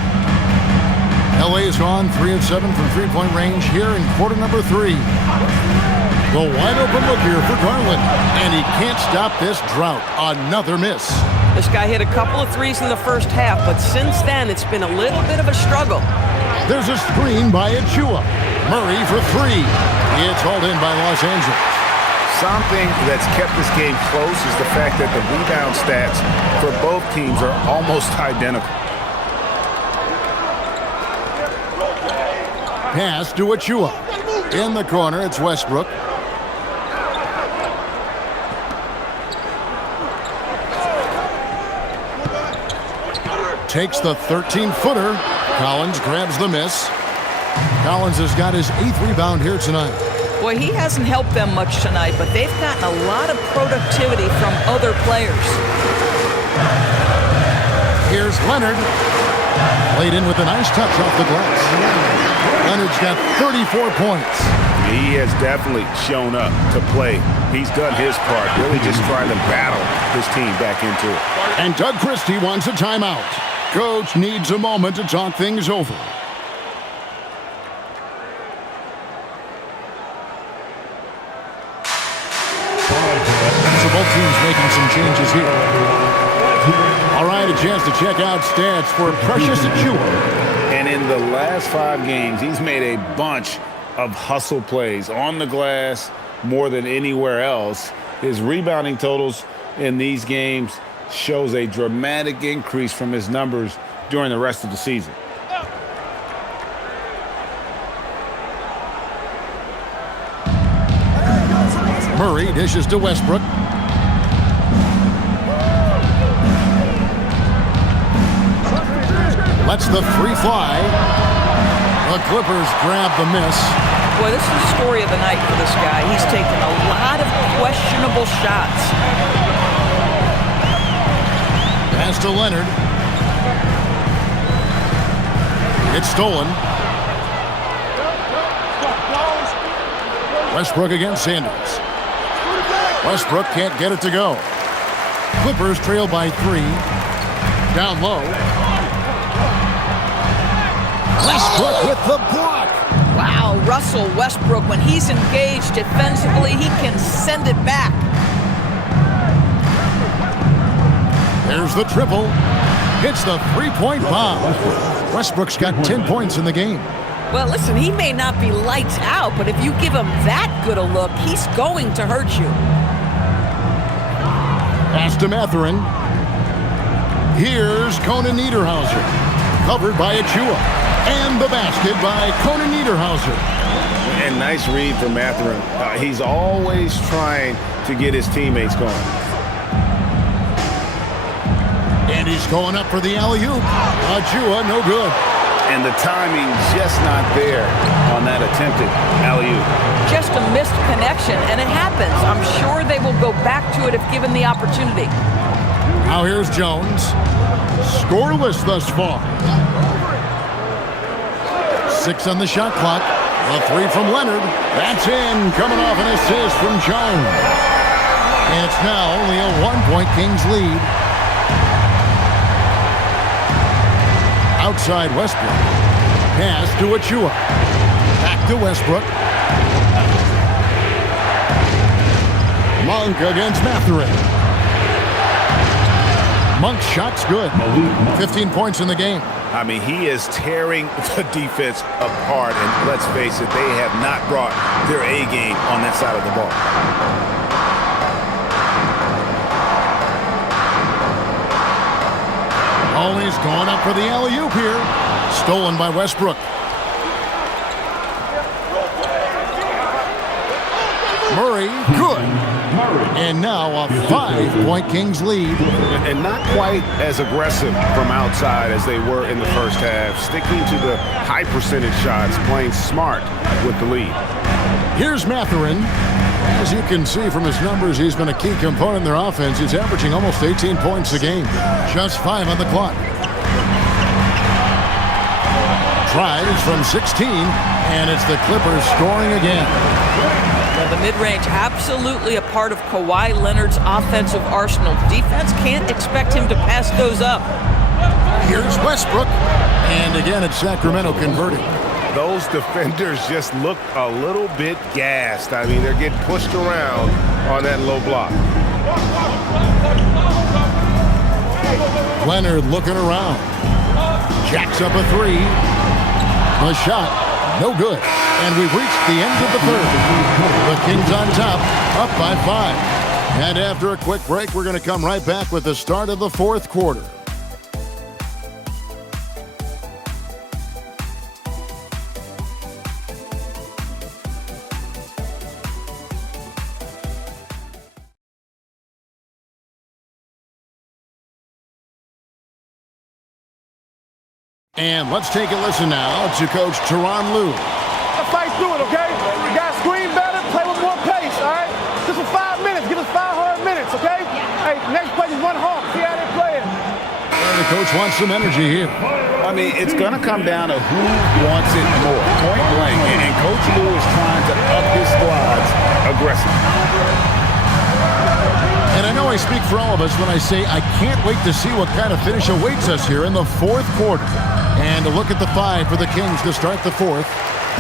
LA's gone 3 of 7 from 3-point range here in quarter number 3. The wide open look here for Garland. And he can't stop this drought. Another miss. This guy hit a couple of threes in the first half, but since then, it's been a little bit of a struggle. There's a screen by Achua. Murray for three. It's hauled in by Los Angeles. Something that's kept this game close is the fact that the rebound stats for both teams are almost identical. Pass to Achua. In the corner, it's Westbrook. Takes the 13-footer. Collins grabs the miss. Collins has got his 8th rebound here tonight. Boy, he hasn't helped them much tonight, but they've gotten a lot of productivity from other players. Here's Leonard. Played in with a nice touch off the glass. Leonard's got 34 points. He has definitely shown up to play. He's done his part, really just trying to battle his team back into it. And Doug Christie wants a timeout. Coach needs a moment to talk things over. So both teams making some changes here. All right, a chance to check out stats for Precious Achua. And in the last 5 games, he's made a bunch of hustle plays on the glass more than anywhere else. His rebounding totals in these games shows a dramatic increase from his numbers during the rest of the season. Murray dishes to Westbrook. Lets the free fly. The Clippers grab the miss. Boy, this is the story of the night for this guy. He's taken a lot of questionable shots. Pass to Leonard. It's stolen. Westbrook against Sanders. Westbrook can't get it to go. Clippers trail by 3. Down low. Westbrook with the block. Wow, Russell Westbrook, when he's engaged defensively, he can send it back. There's the triple. Hits the 3-point bomb. Westbrook's got 10 points in the game. Well, listen, he may not be lights out, but if you give him that good a look, he's going to hurt you. Pass to Mathurin. Here's Conan Niederhauser. Covered by Achua. And the basket by Conan Niederhauser. And nice read from Mathurin. He's always trying to get his teammates going. And he's going up for the alley-oop. Achua, no good. And the timing just not there on that attempted alley-oop. Just a missed connection, and it happens. I'm sure they will go back to it if given the opportunity. Now here's Jones. Scoreless thus far. 6 on the shot clock. A 3 from Leonard. That's in. Coming off an assist from Jones. And it's now only a 1-point Kings lead. Outside Westbrook. Pass to Achua. Back to Westbrook. Monk against Mathurin. Monk's shot's good. 15 points in the game. I mean, he is tearing the defense apart, and let's face it, they have not brought their A game on that side of the ball. Always going up for the alley-oop here. Stolen by Westbrook. Murray, good. And now a 5-point Kings lead. And not quite as aggressive from outside as they were in the first half. Sticking to the high percentage shots, playing smart with the lead. Here's Mathurin. As you can see from his numbers, he's been a key component in their offense. He's averaging almost 18 points a game. Just 5 on the clock. Tries from 16, and it's the Clippers scoring again. Well, the mid-range absolutely a part of Kawhi Leonard's offensive arsenal. Defense can't expect him to pass those up. Here's Westbrook, and again it's Sacramento converting. Those defenders just look a little bit gassed. I mean, they're getting pushed around on that low block. Leonard looking around. Jacks up a three. The shot, no good. And we've reached the end of the third. The Kings on top, up by 5. And after a quick break, we're going to come right back with the start of the fourth quarter. And let's take a listen now to Coach Tyronn Lue. Let's fight through it, okay? You got to screen better, play with more pace, all right? Just for 5 minutes. Give us 5 hard minutes, okay? Hey, next play is run hard. See how they're playing. And the coach wants some energy here. I mean, it's going to come down to who wants it more, point blank. And Coach Lue is trying to up his squads aggressively. And I know I speak for all of us when I say I can't wait to see what kind of finish awaits us here in the fourth quarter. And a look at the 5 for the Kings to start the fourth.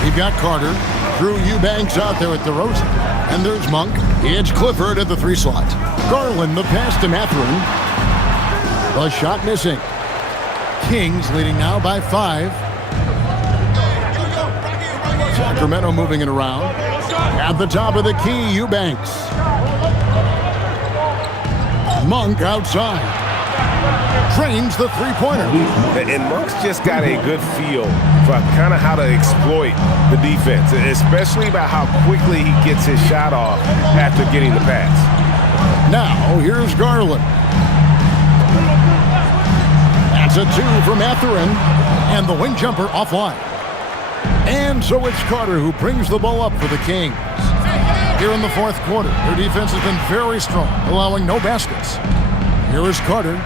We've got Carter, Drew Eubanks out there at DeRozan. And there's Monk. It's Clifford at the 3 slot. Garland the pass to Mathurin. The shot missing. Kings leading now by 5. Sacramento moving it around. At the top of the key, Eubanks. Monk outside. Trains the three-pointer. And Monk's just got a good feel for kind of how to exploit the defense, especially about how quickly he gets his shot off after getting the pass. Now, here's Garland. That's a 2 from Mathurin, and the wing jumper offline. And so it's Carter who brings the ball up for the Kings. Here in the fourth quarter, their defense has been very strong, allowing no baskets. Here is Carter.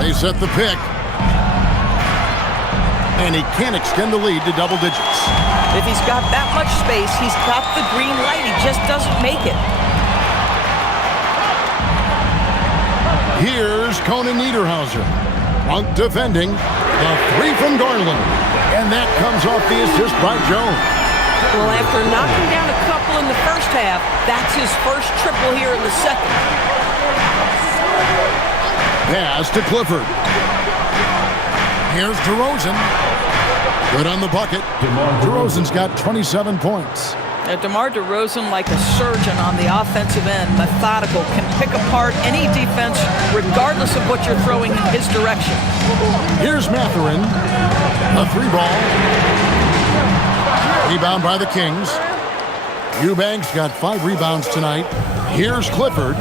They set the pick. And he can't extend the lead to double digits. If he's got that much space, he's got the green light. He just doesn't make it. Here's Conan Niederhauser. Monk defending. The 3 from Garland. And that comes off the assist by Jones. Well, after knocking down a couple in the first half, that's his first triple here in the second. Pass to Clifford. Here's DeRozan. Good on the bucket. DeRozan's got 27 points. Now, DeMar DeRozan, like a surgeon on the offensive end, methodical, can pick apart any defense regardless of what you're throwing in his direction. Here's Mathurin. A 3 ball. Rebound by the Kings. Eubanks got 5 rebounds tonight. Here's Clifford.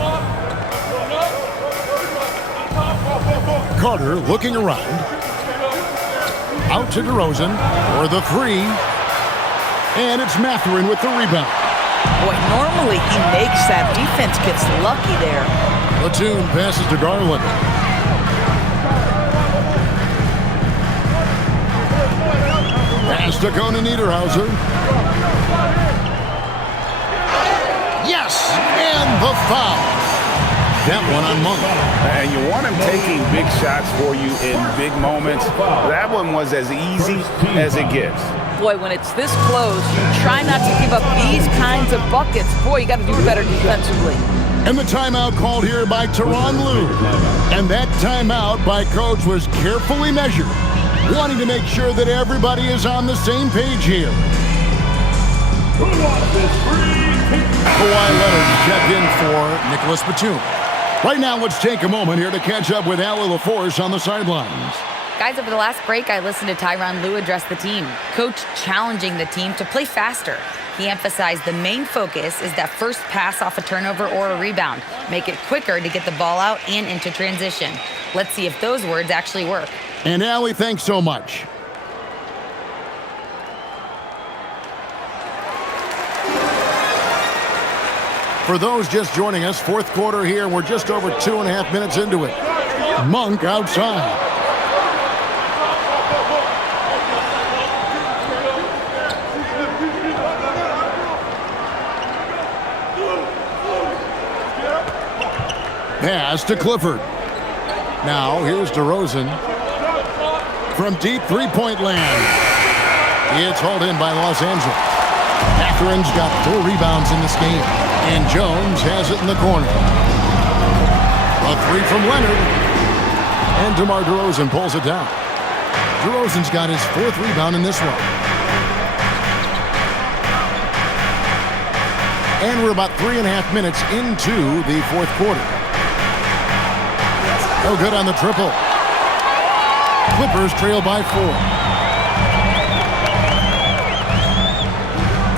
Carter looking around. Out to DeRozan for the 3. And it's Mathurin with the rebound. Boy, normally he makes that. Defense gets lucky there. Platoon passes to Garland. Pass to Conan Niederhauser. Yes! And the foul. That one on Monk. And you want him taking big shots for you in big moments. That one was as easy as it gets. Boy, when it's this close, you try not to give up these kinds of buckets. Boy, you got to do better defensively. And the timeout called here by Tyronn Lue. And that timeout by Coach was carefully measured, wanting to make sure that everybody is on the same page here. Kawhi Leonard checked in for Nicholas Batum. Right now, let's take a moment here to catch up with Allie LaForce on the sidelines. Guys, over the last break, I listened to Tyronn Lue address the team. Coach challenging the team to play faster. He emphasized the main focus is that first pass off a turnover or a rebound. Make it quicker to get the ball out and into transition. Let's see if those words actually work. And Allie, thanks so much. For those just joining us, fourth quarter here. We're just over 2.5 minutes into it. Monk outside. Pass to Clifford. Now here's DeRozan from deep three-point land. It's hauled in by Los Angeles. Mathurin's got 4 rebounds in this game. And Jones has it in the corner. A 3 from Leonard. And DeMar DeRozan pulls it down. DeRozan's got his 4th rebound in this one. And we're about 3.5 minutes into the 4th quarter. No good on the triple. Clippers trail by 4.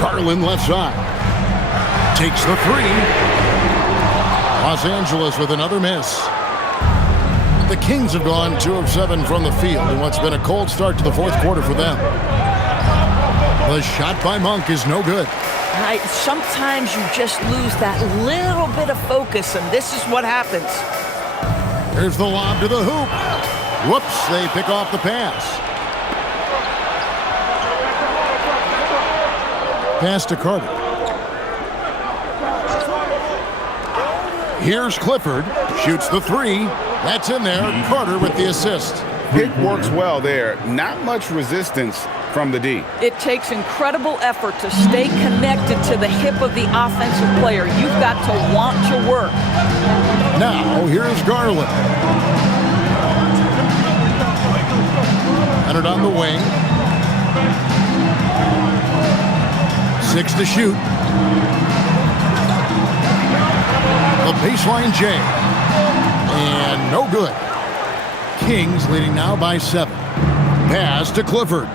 Garland left side. Takes the 3. Los Angeles with another miss. The Kings have gone 2 of 7 from the field in what's been a cold start to the 4th quarter for them. The shot by Monk is no good. Sometimes you just lose that little bit of focus, and this is what happens. Here's the lob to the hoop. Whoops, they pick off the pass. Pass to Carter. Here's Clifford. Shoots the 3. That's in there. Carter with the assist. Pick works well there. Not much resistance from the D. It takes incredible effort to stay connected to the hip of the offensive player. You've got to want to work. Now, here's Garland. Leonard on the wing. 6 to shoot. The baseline J. And no good. Kings leading now by 7. Pass to Clifford.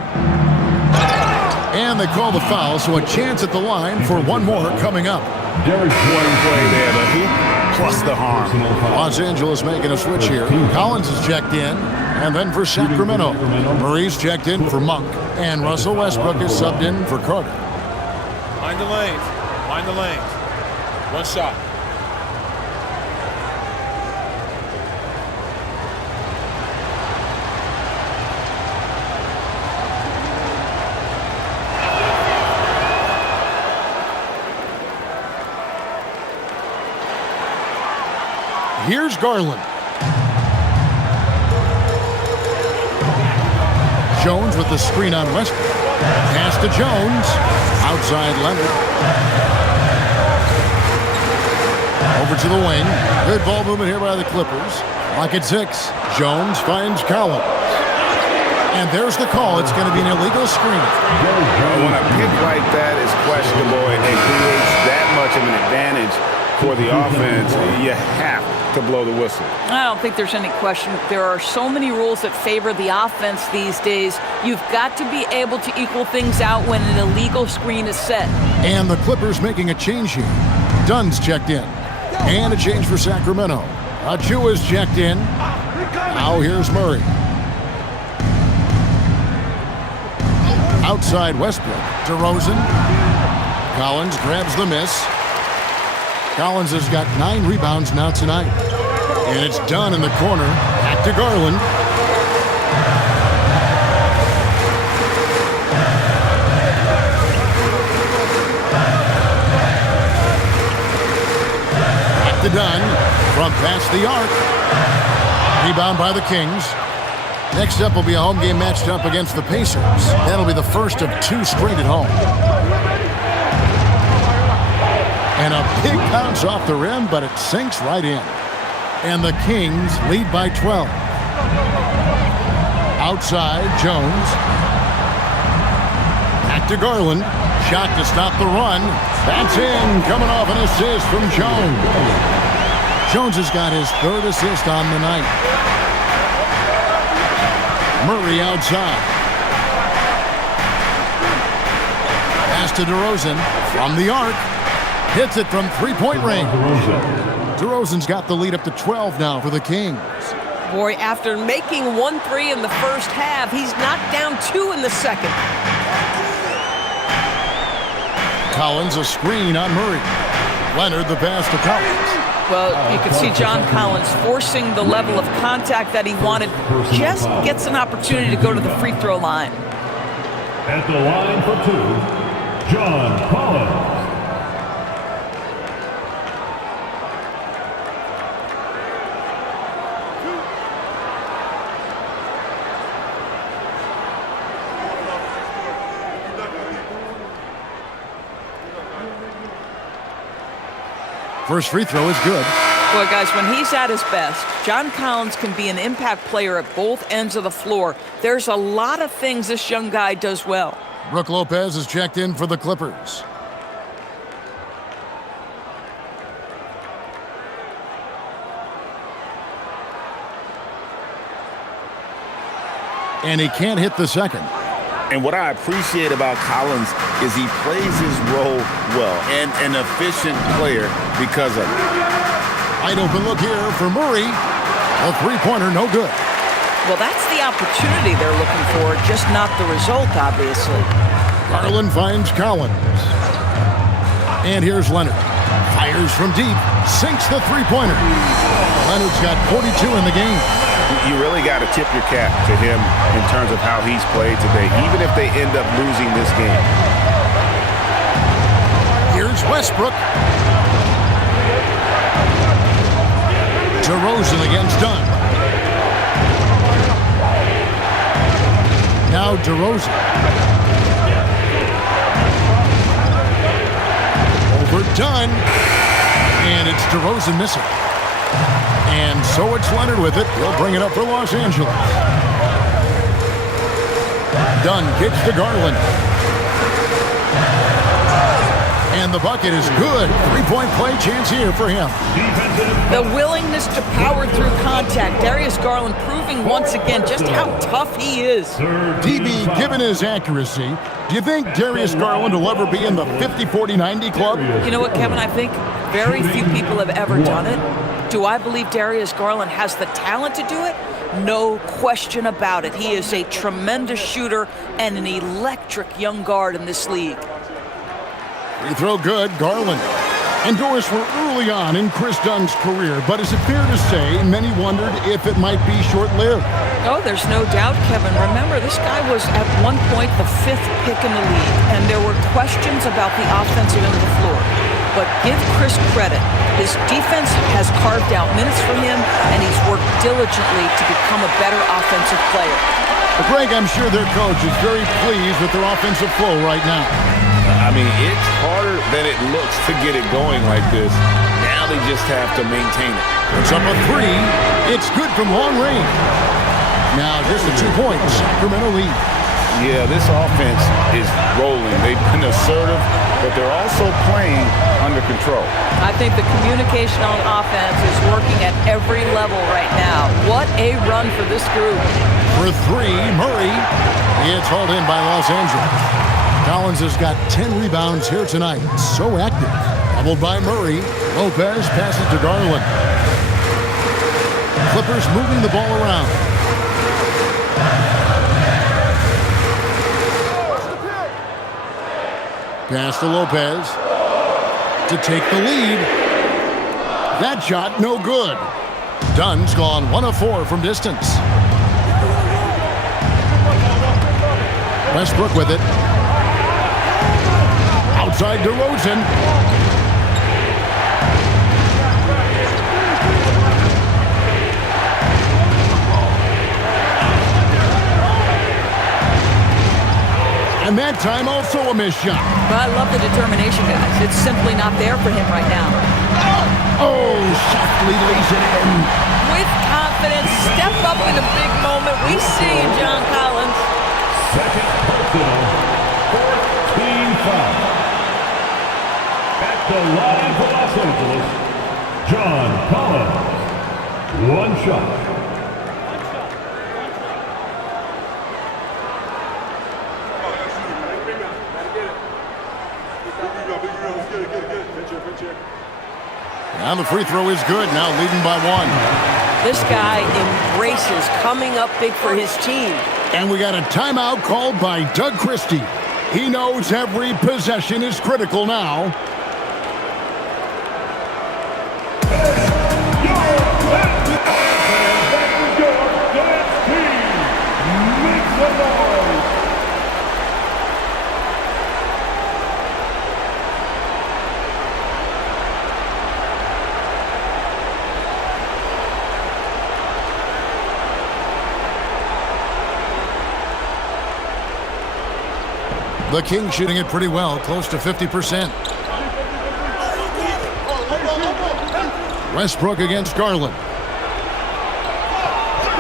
And they call the foul, so a chance at the line for one more coming up. One play there, the hoop plus the harm. Los Angeles making a switch here. Collins is checked in, and then for Sacramento. Murray's checked in for Monk, and Russell Westbrook is subbed in for Carter. Mind the lanes. Mind the lanes. One shot. Here's Garland. Jones with the screen on Westbrook. Pass to Jones. Outside Leonard. Over to the wing. Good ball movement here by the Clippers. Lock at 6. Jones finds Collins. And there's the call. It's going to be an illegal screen. When a pick like that is questionable and it creates that much of an advantage for the offense, you have to blow the whistle. I don't think there's any question. There are so many rules that favor the offense these days. You've got to be able to equal things out when an illegal screen is set. And the Clippers making a change here. Dunn's checked in. And a change for Sacramento. Achua's checked in. Now here's Murray. Outside Westbrook. DeRozan. Collins grabs the miss. Collins has got 9 rebounds now tonight. And it's done in the corner. Back to Garland. Back to Dunn. From past the arc. Rebound by the Kings. Next up will be a home game matched up against the Pacers. That'll be the first of 2 straight at home. And a big bounce off the rim, but it sinks right in. And the Kings lead by 12. Outside, Jones. Back to Garland. Shot to stop the run. That's in. Coming off an assist from Jones. Jones has got his 3rd assist on the night. Murray outside. Pass to DeRozan from the arc. Hits it from 3-point range. DeRozan's got the lead up to 12 now for the Kings. Boy, after making 1 3 in the first half, he's knocked down 2 in the second. Collins a screen on Murray. Leonard the pass to Collins. Well, you can see John Collins forcing the level of contact that he wanted. Just gets an opportunity to go to the free throw line. At the line for 2, John Collins. First free throw is good. Boy, guys, when he's at his best, John Collins can be an impact player at both ends of the floor. There's a lot of things this young guy does well. Brook Lopez is checked in for the Clippers. And he can't hit the second. And what I appreciate about Collins is he plays his role well and an efficient player because of it. Wide open look here for Murray. A three-pointer, no good. Well, that's the opportunity they're looking for, just not the result, obviously. Garland finds Collins. And here's Leonard. Fires from deep. Sinks the three-pointer. Leonard's got 42 in the game. You really got to tip your cap to him in terms of how he's played today, even if they end up losing this game. Here's Westbrook. DeRozan against Dunn. Now DeRozan. Over Dunn. And it's DeRozan missing. And so it's Leonard with it. He'll bring it up for Los Angeles. Dunn kicks to Garland. And the bucket is good. Three-point play chance here for him. The willingness to power through contact. Darius Garland proving once again just how tough he is. DB, given his accuracy, do you think Darius Garland will ever be in the 50-40-90 club? You know what, Kevin? I think very few people have ever done it. Do I believe Darius Garland has the talent to do it? No question about it. He is a tremendous shooter and an electric young guard in this league. Free throw good, Garland. Endorsed were early on in Chris Dunn's career, but is it fair to say many wondered if it might be short-lived? Oh, there's no doubt, Kevin. Remember, this guy was at one point the 5th pick in the league, and there were questions about the offensive end of the floor. But give Chris credit. His defense has carved out minutes for him, and he's worked diligently to become a better offensive player. But Greg, I'm sure their coach is very pleased with their offensive flow right now. I mean, it's harder than it looks to get it going like this. Now they just have to maintain it. It's up a three. It's good from long range. Now just a 2-point Sacramento lead. Yeah, this offense is rolling. They've been assertive, but they're also playing under control. I think the communication on offense is working at every level right now. What a run for this group. For three, Murray. It's hauled in by Los Angeles. Collins has got 10 rebounds here tonight. So active. Doubled by Murray. Lopez passes to Garland. Clippers moving the ball around. Pass to Lopez to take the lead. That shot no good. Dunn's gone 1 of 4 from distance. Westbrook with it. Outside DeRozan. And that time also a missed shot. But I love the determination, guys. It's simply not there for him right now. Oh, softly lays it in. With confidence, step up in a big moment. We see you, John Collins. Second personal, 14 foul. At the line for Los Angeles, John Collins. One shot. Now the free throw is good, now leading by 1. This guy embraces coming up big for his team. And we got a timeout called by Doug Christie. He knows every possession is critical now. The Kings shooting it pretty well, close to 50%. Westbrook against Garland.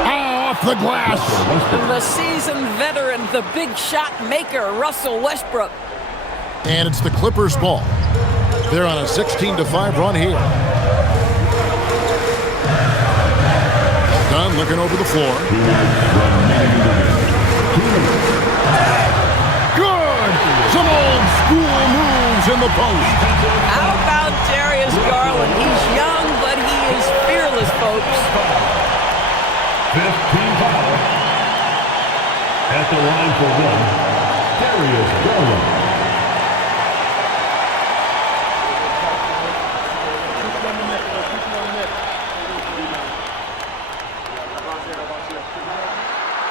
Off the glass. The seasoned veteran, the big shot maker, Russell Westbrook. And it's the Clippers' ball. They're on a 16-5 run here. Dunn looking over the floor. Good! Some old school moves in the post. How about Darius Garland? He's young, but he is fearless, folks. 15 foul. At the line for one, Darius Garland.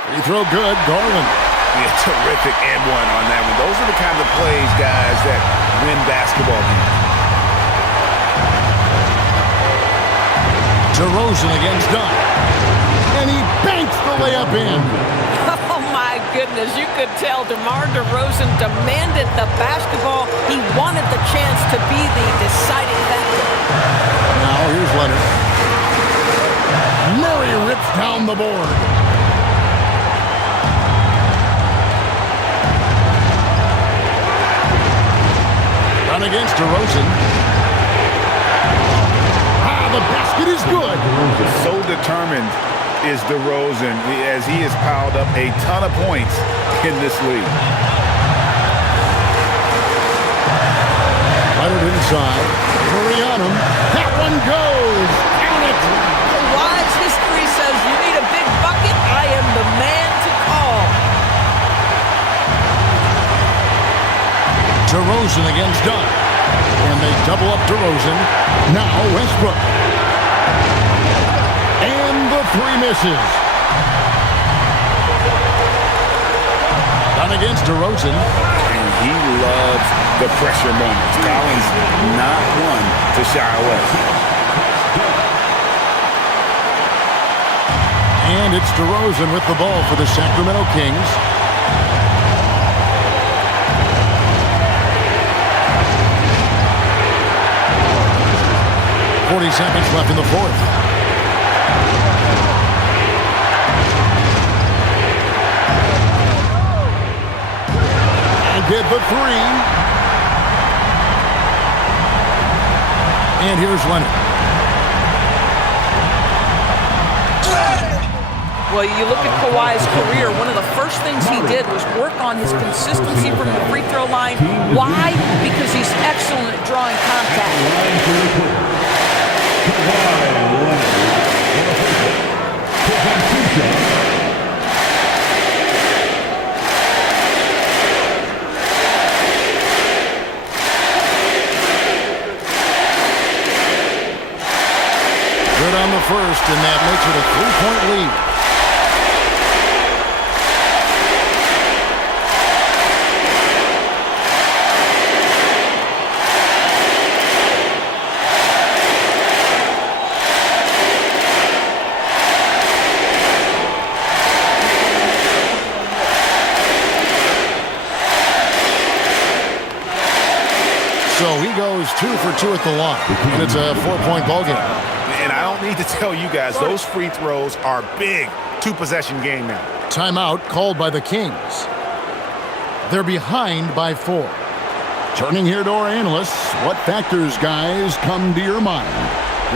Free throw good, Garland. Yeah, terrific and one on that one. Those are the kind of plays, guys, that win basketball games. DeRozan against Dunn. And he banks the layup in. Oh, my goodness. You could tell DeMar DeRozan demanded the basketball. He wanted the chance to be the deciding factor. Now, here's Leonard. Murray rips down the board. Dunn against DeRozan. The basket is good. So determined is DeRozan as he has piled up a ton of points in this league. Leonard inside. Murray on him. That one goes. Count it. Kawhi's history says you need a big bucket. I am the man to call. DeRozan against Dunn. And they double up DeRozan. Now Westbrook. And the three misses. Dunn against DeRozan. And he loves the pressure moments. Collins not one to shy away. And it's DeRozan with the ball for the Sacramento Kings. 40 seconds left in the fourth. And get the three. And here's Leonard. Well, you look at Kawhi's career, one of the first things he did was work on his consistency from the free throw line. Why? Because he's excellent at drawing contact. Good on the first, and that makes it a 3-point lead. So he goes 2 for 2 at the line, and it's a 4-point ball game. And I don't need to tell you guys, those free throws are big. 2-possession game now. Timeout called by the Kings. They're behind by 4. Turning here to our analysts, what factors, guys, come to your mind?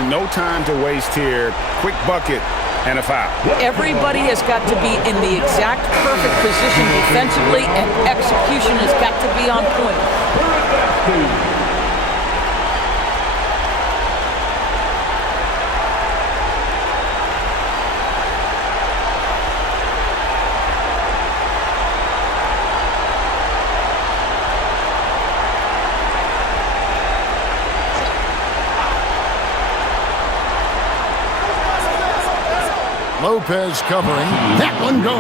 No time to waste here. Quick bucket and a foul. Everybody has got to be in the exact perfect position defensively, and execution has got to be on point. Lopez covering. That one goes.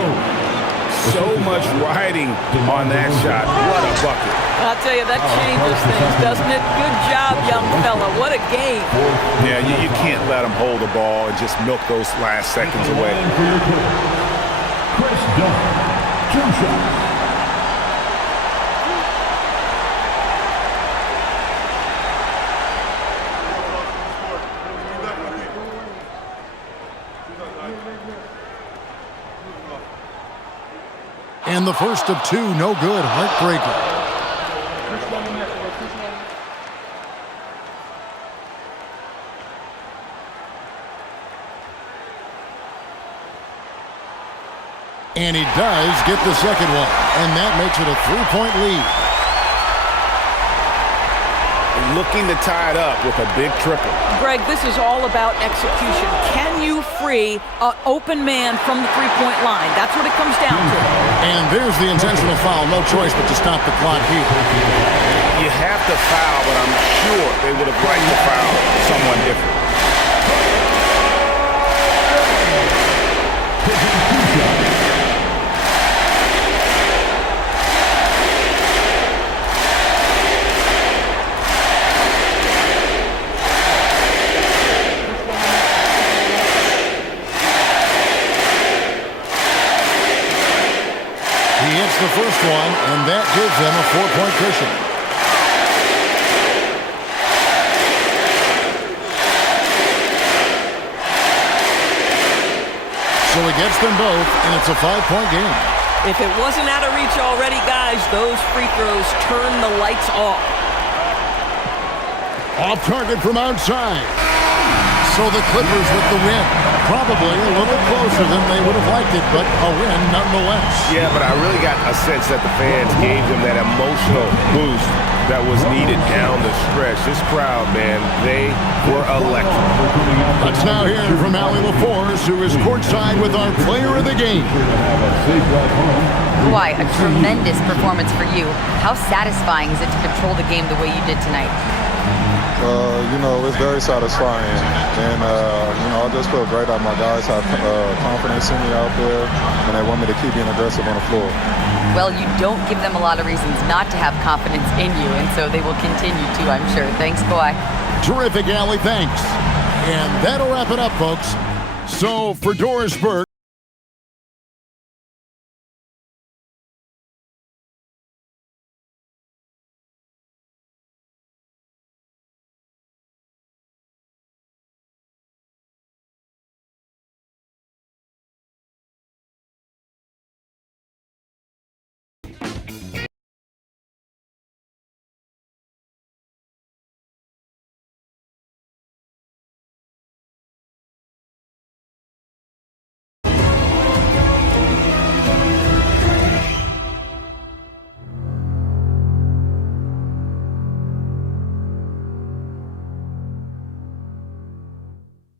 So much riding on that shot. What a bucket. I'll tell you, that changes things, doesn't it? Good job, young fella. What a game. Yeah, you can't let him hold the ball and just milk those last seconds away. Chris Dunn, 2 shots. And the first of two, no good. Heartbreaker. And he does get the second one. And that makes it a 3-point lead. Looking to tie it up with a big triple. Greg, this is all about execution. Can you free an open man from the three-point line? That's what it comes down to. And there's the intentional foul. No choice but to stop the clock here. You have to foul, but I'm sure they would have liked to foul someone different. The first one, and that gives them a 4-point cushion. So he gets them both, and it's a 5-point game. If it wasn't out of reach already, guys, those free throws turn the lights off. Off target from outside. So the Clippers with the win. Probably a little closer than they would have liked it, but a win nonetheless. Yeah, but I really got a sense that the fans gave them that emotional boost that was needed down the stretch. This crowd, man, they were electric. Let's now hear from Allie LaForce, who is courtside with our player of the game. Kawhi, a tremendous performance for you. How satisfying is it to control the game the way you did tonight? It's very satisfying. And, I just feel great that my guys have confidence in me out there, and they want me to keep being aggressive on the floor. Well, you don't give them a lot of reasons not to have confidence in you, and so they will continue to, I'm sure. Thanks, Kawhi. Terrific, Allie. Thanks. And that'll wrap it up, folks. So for Doris Burke,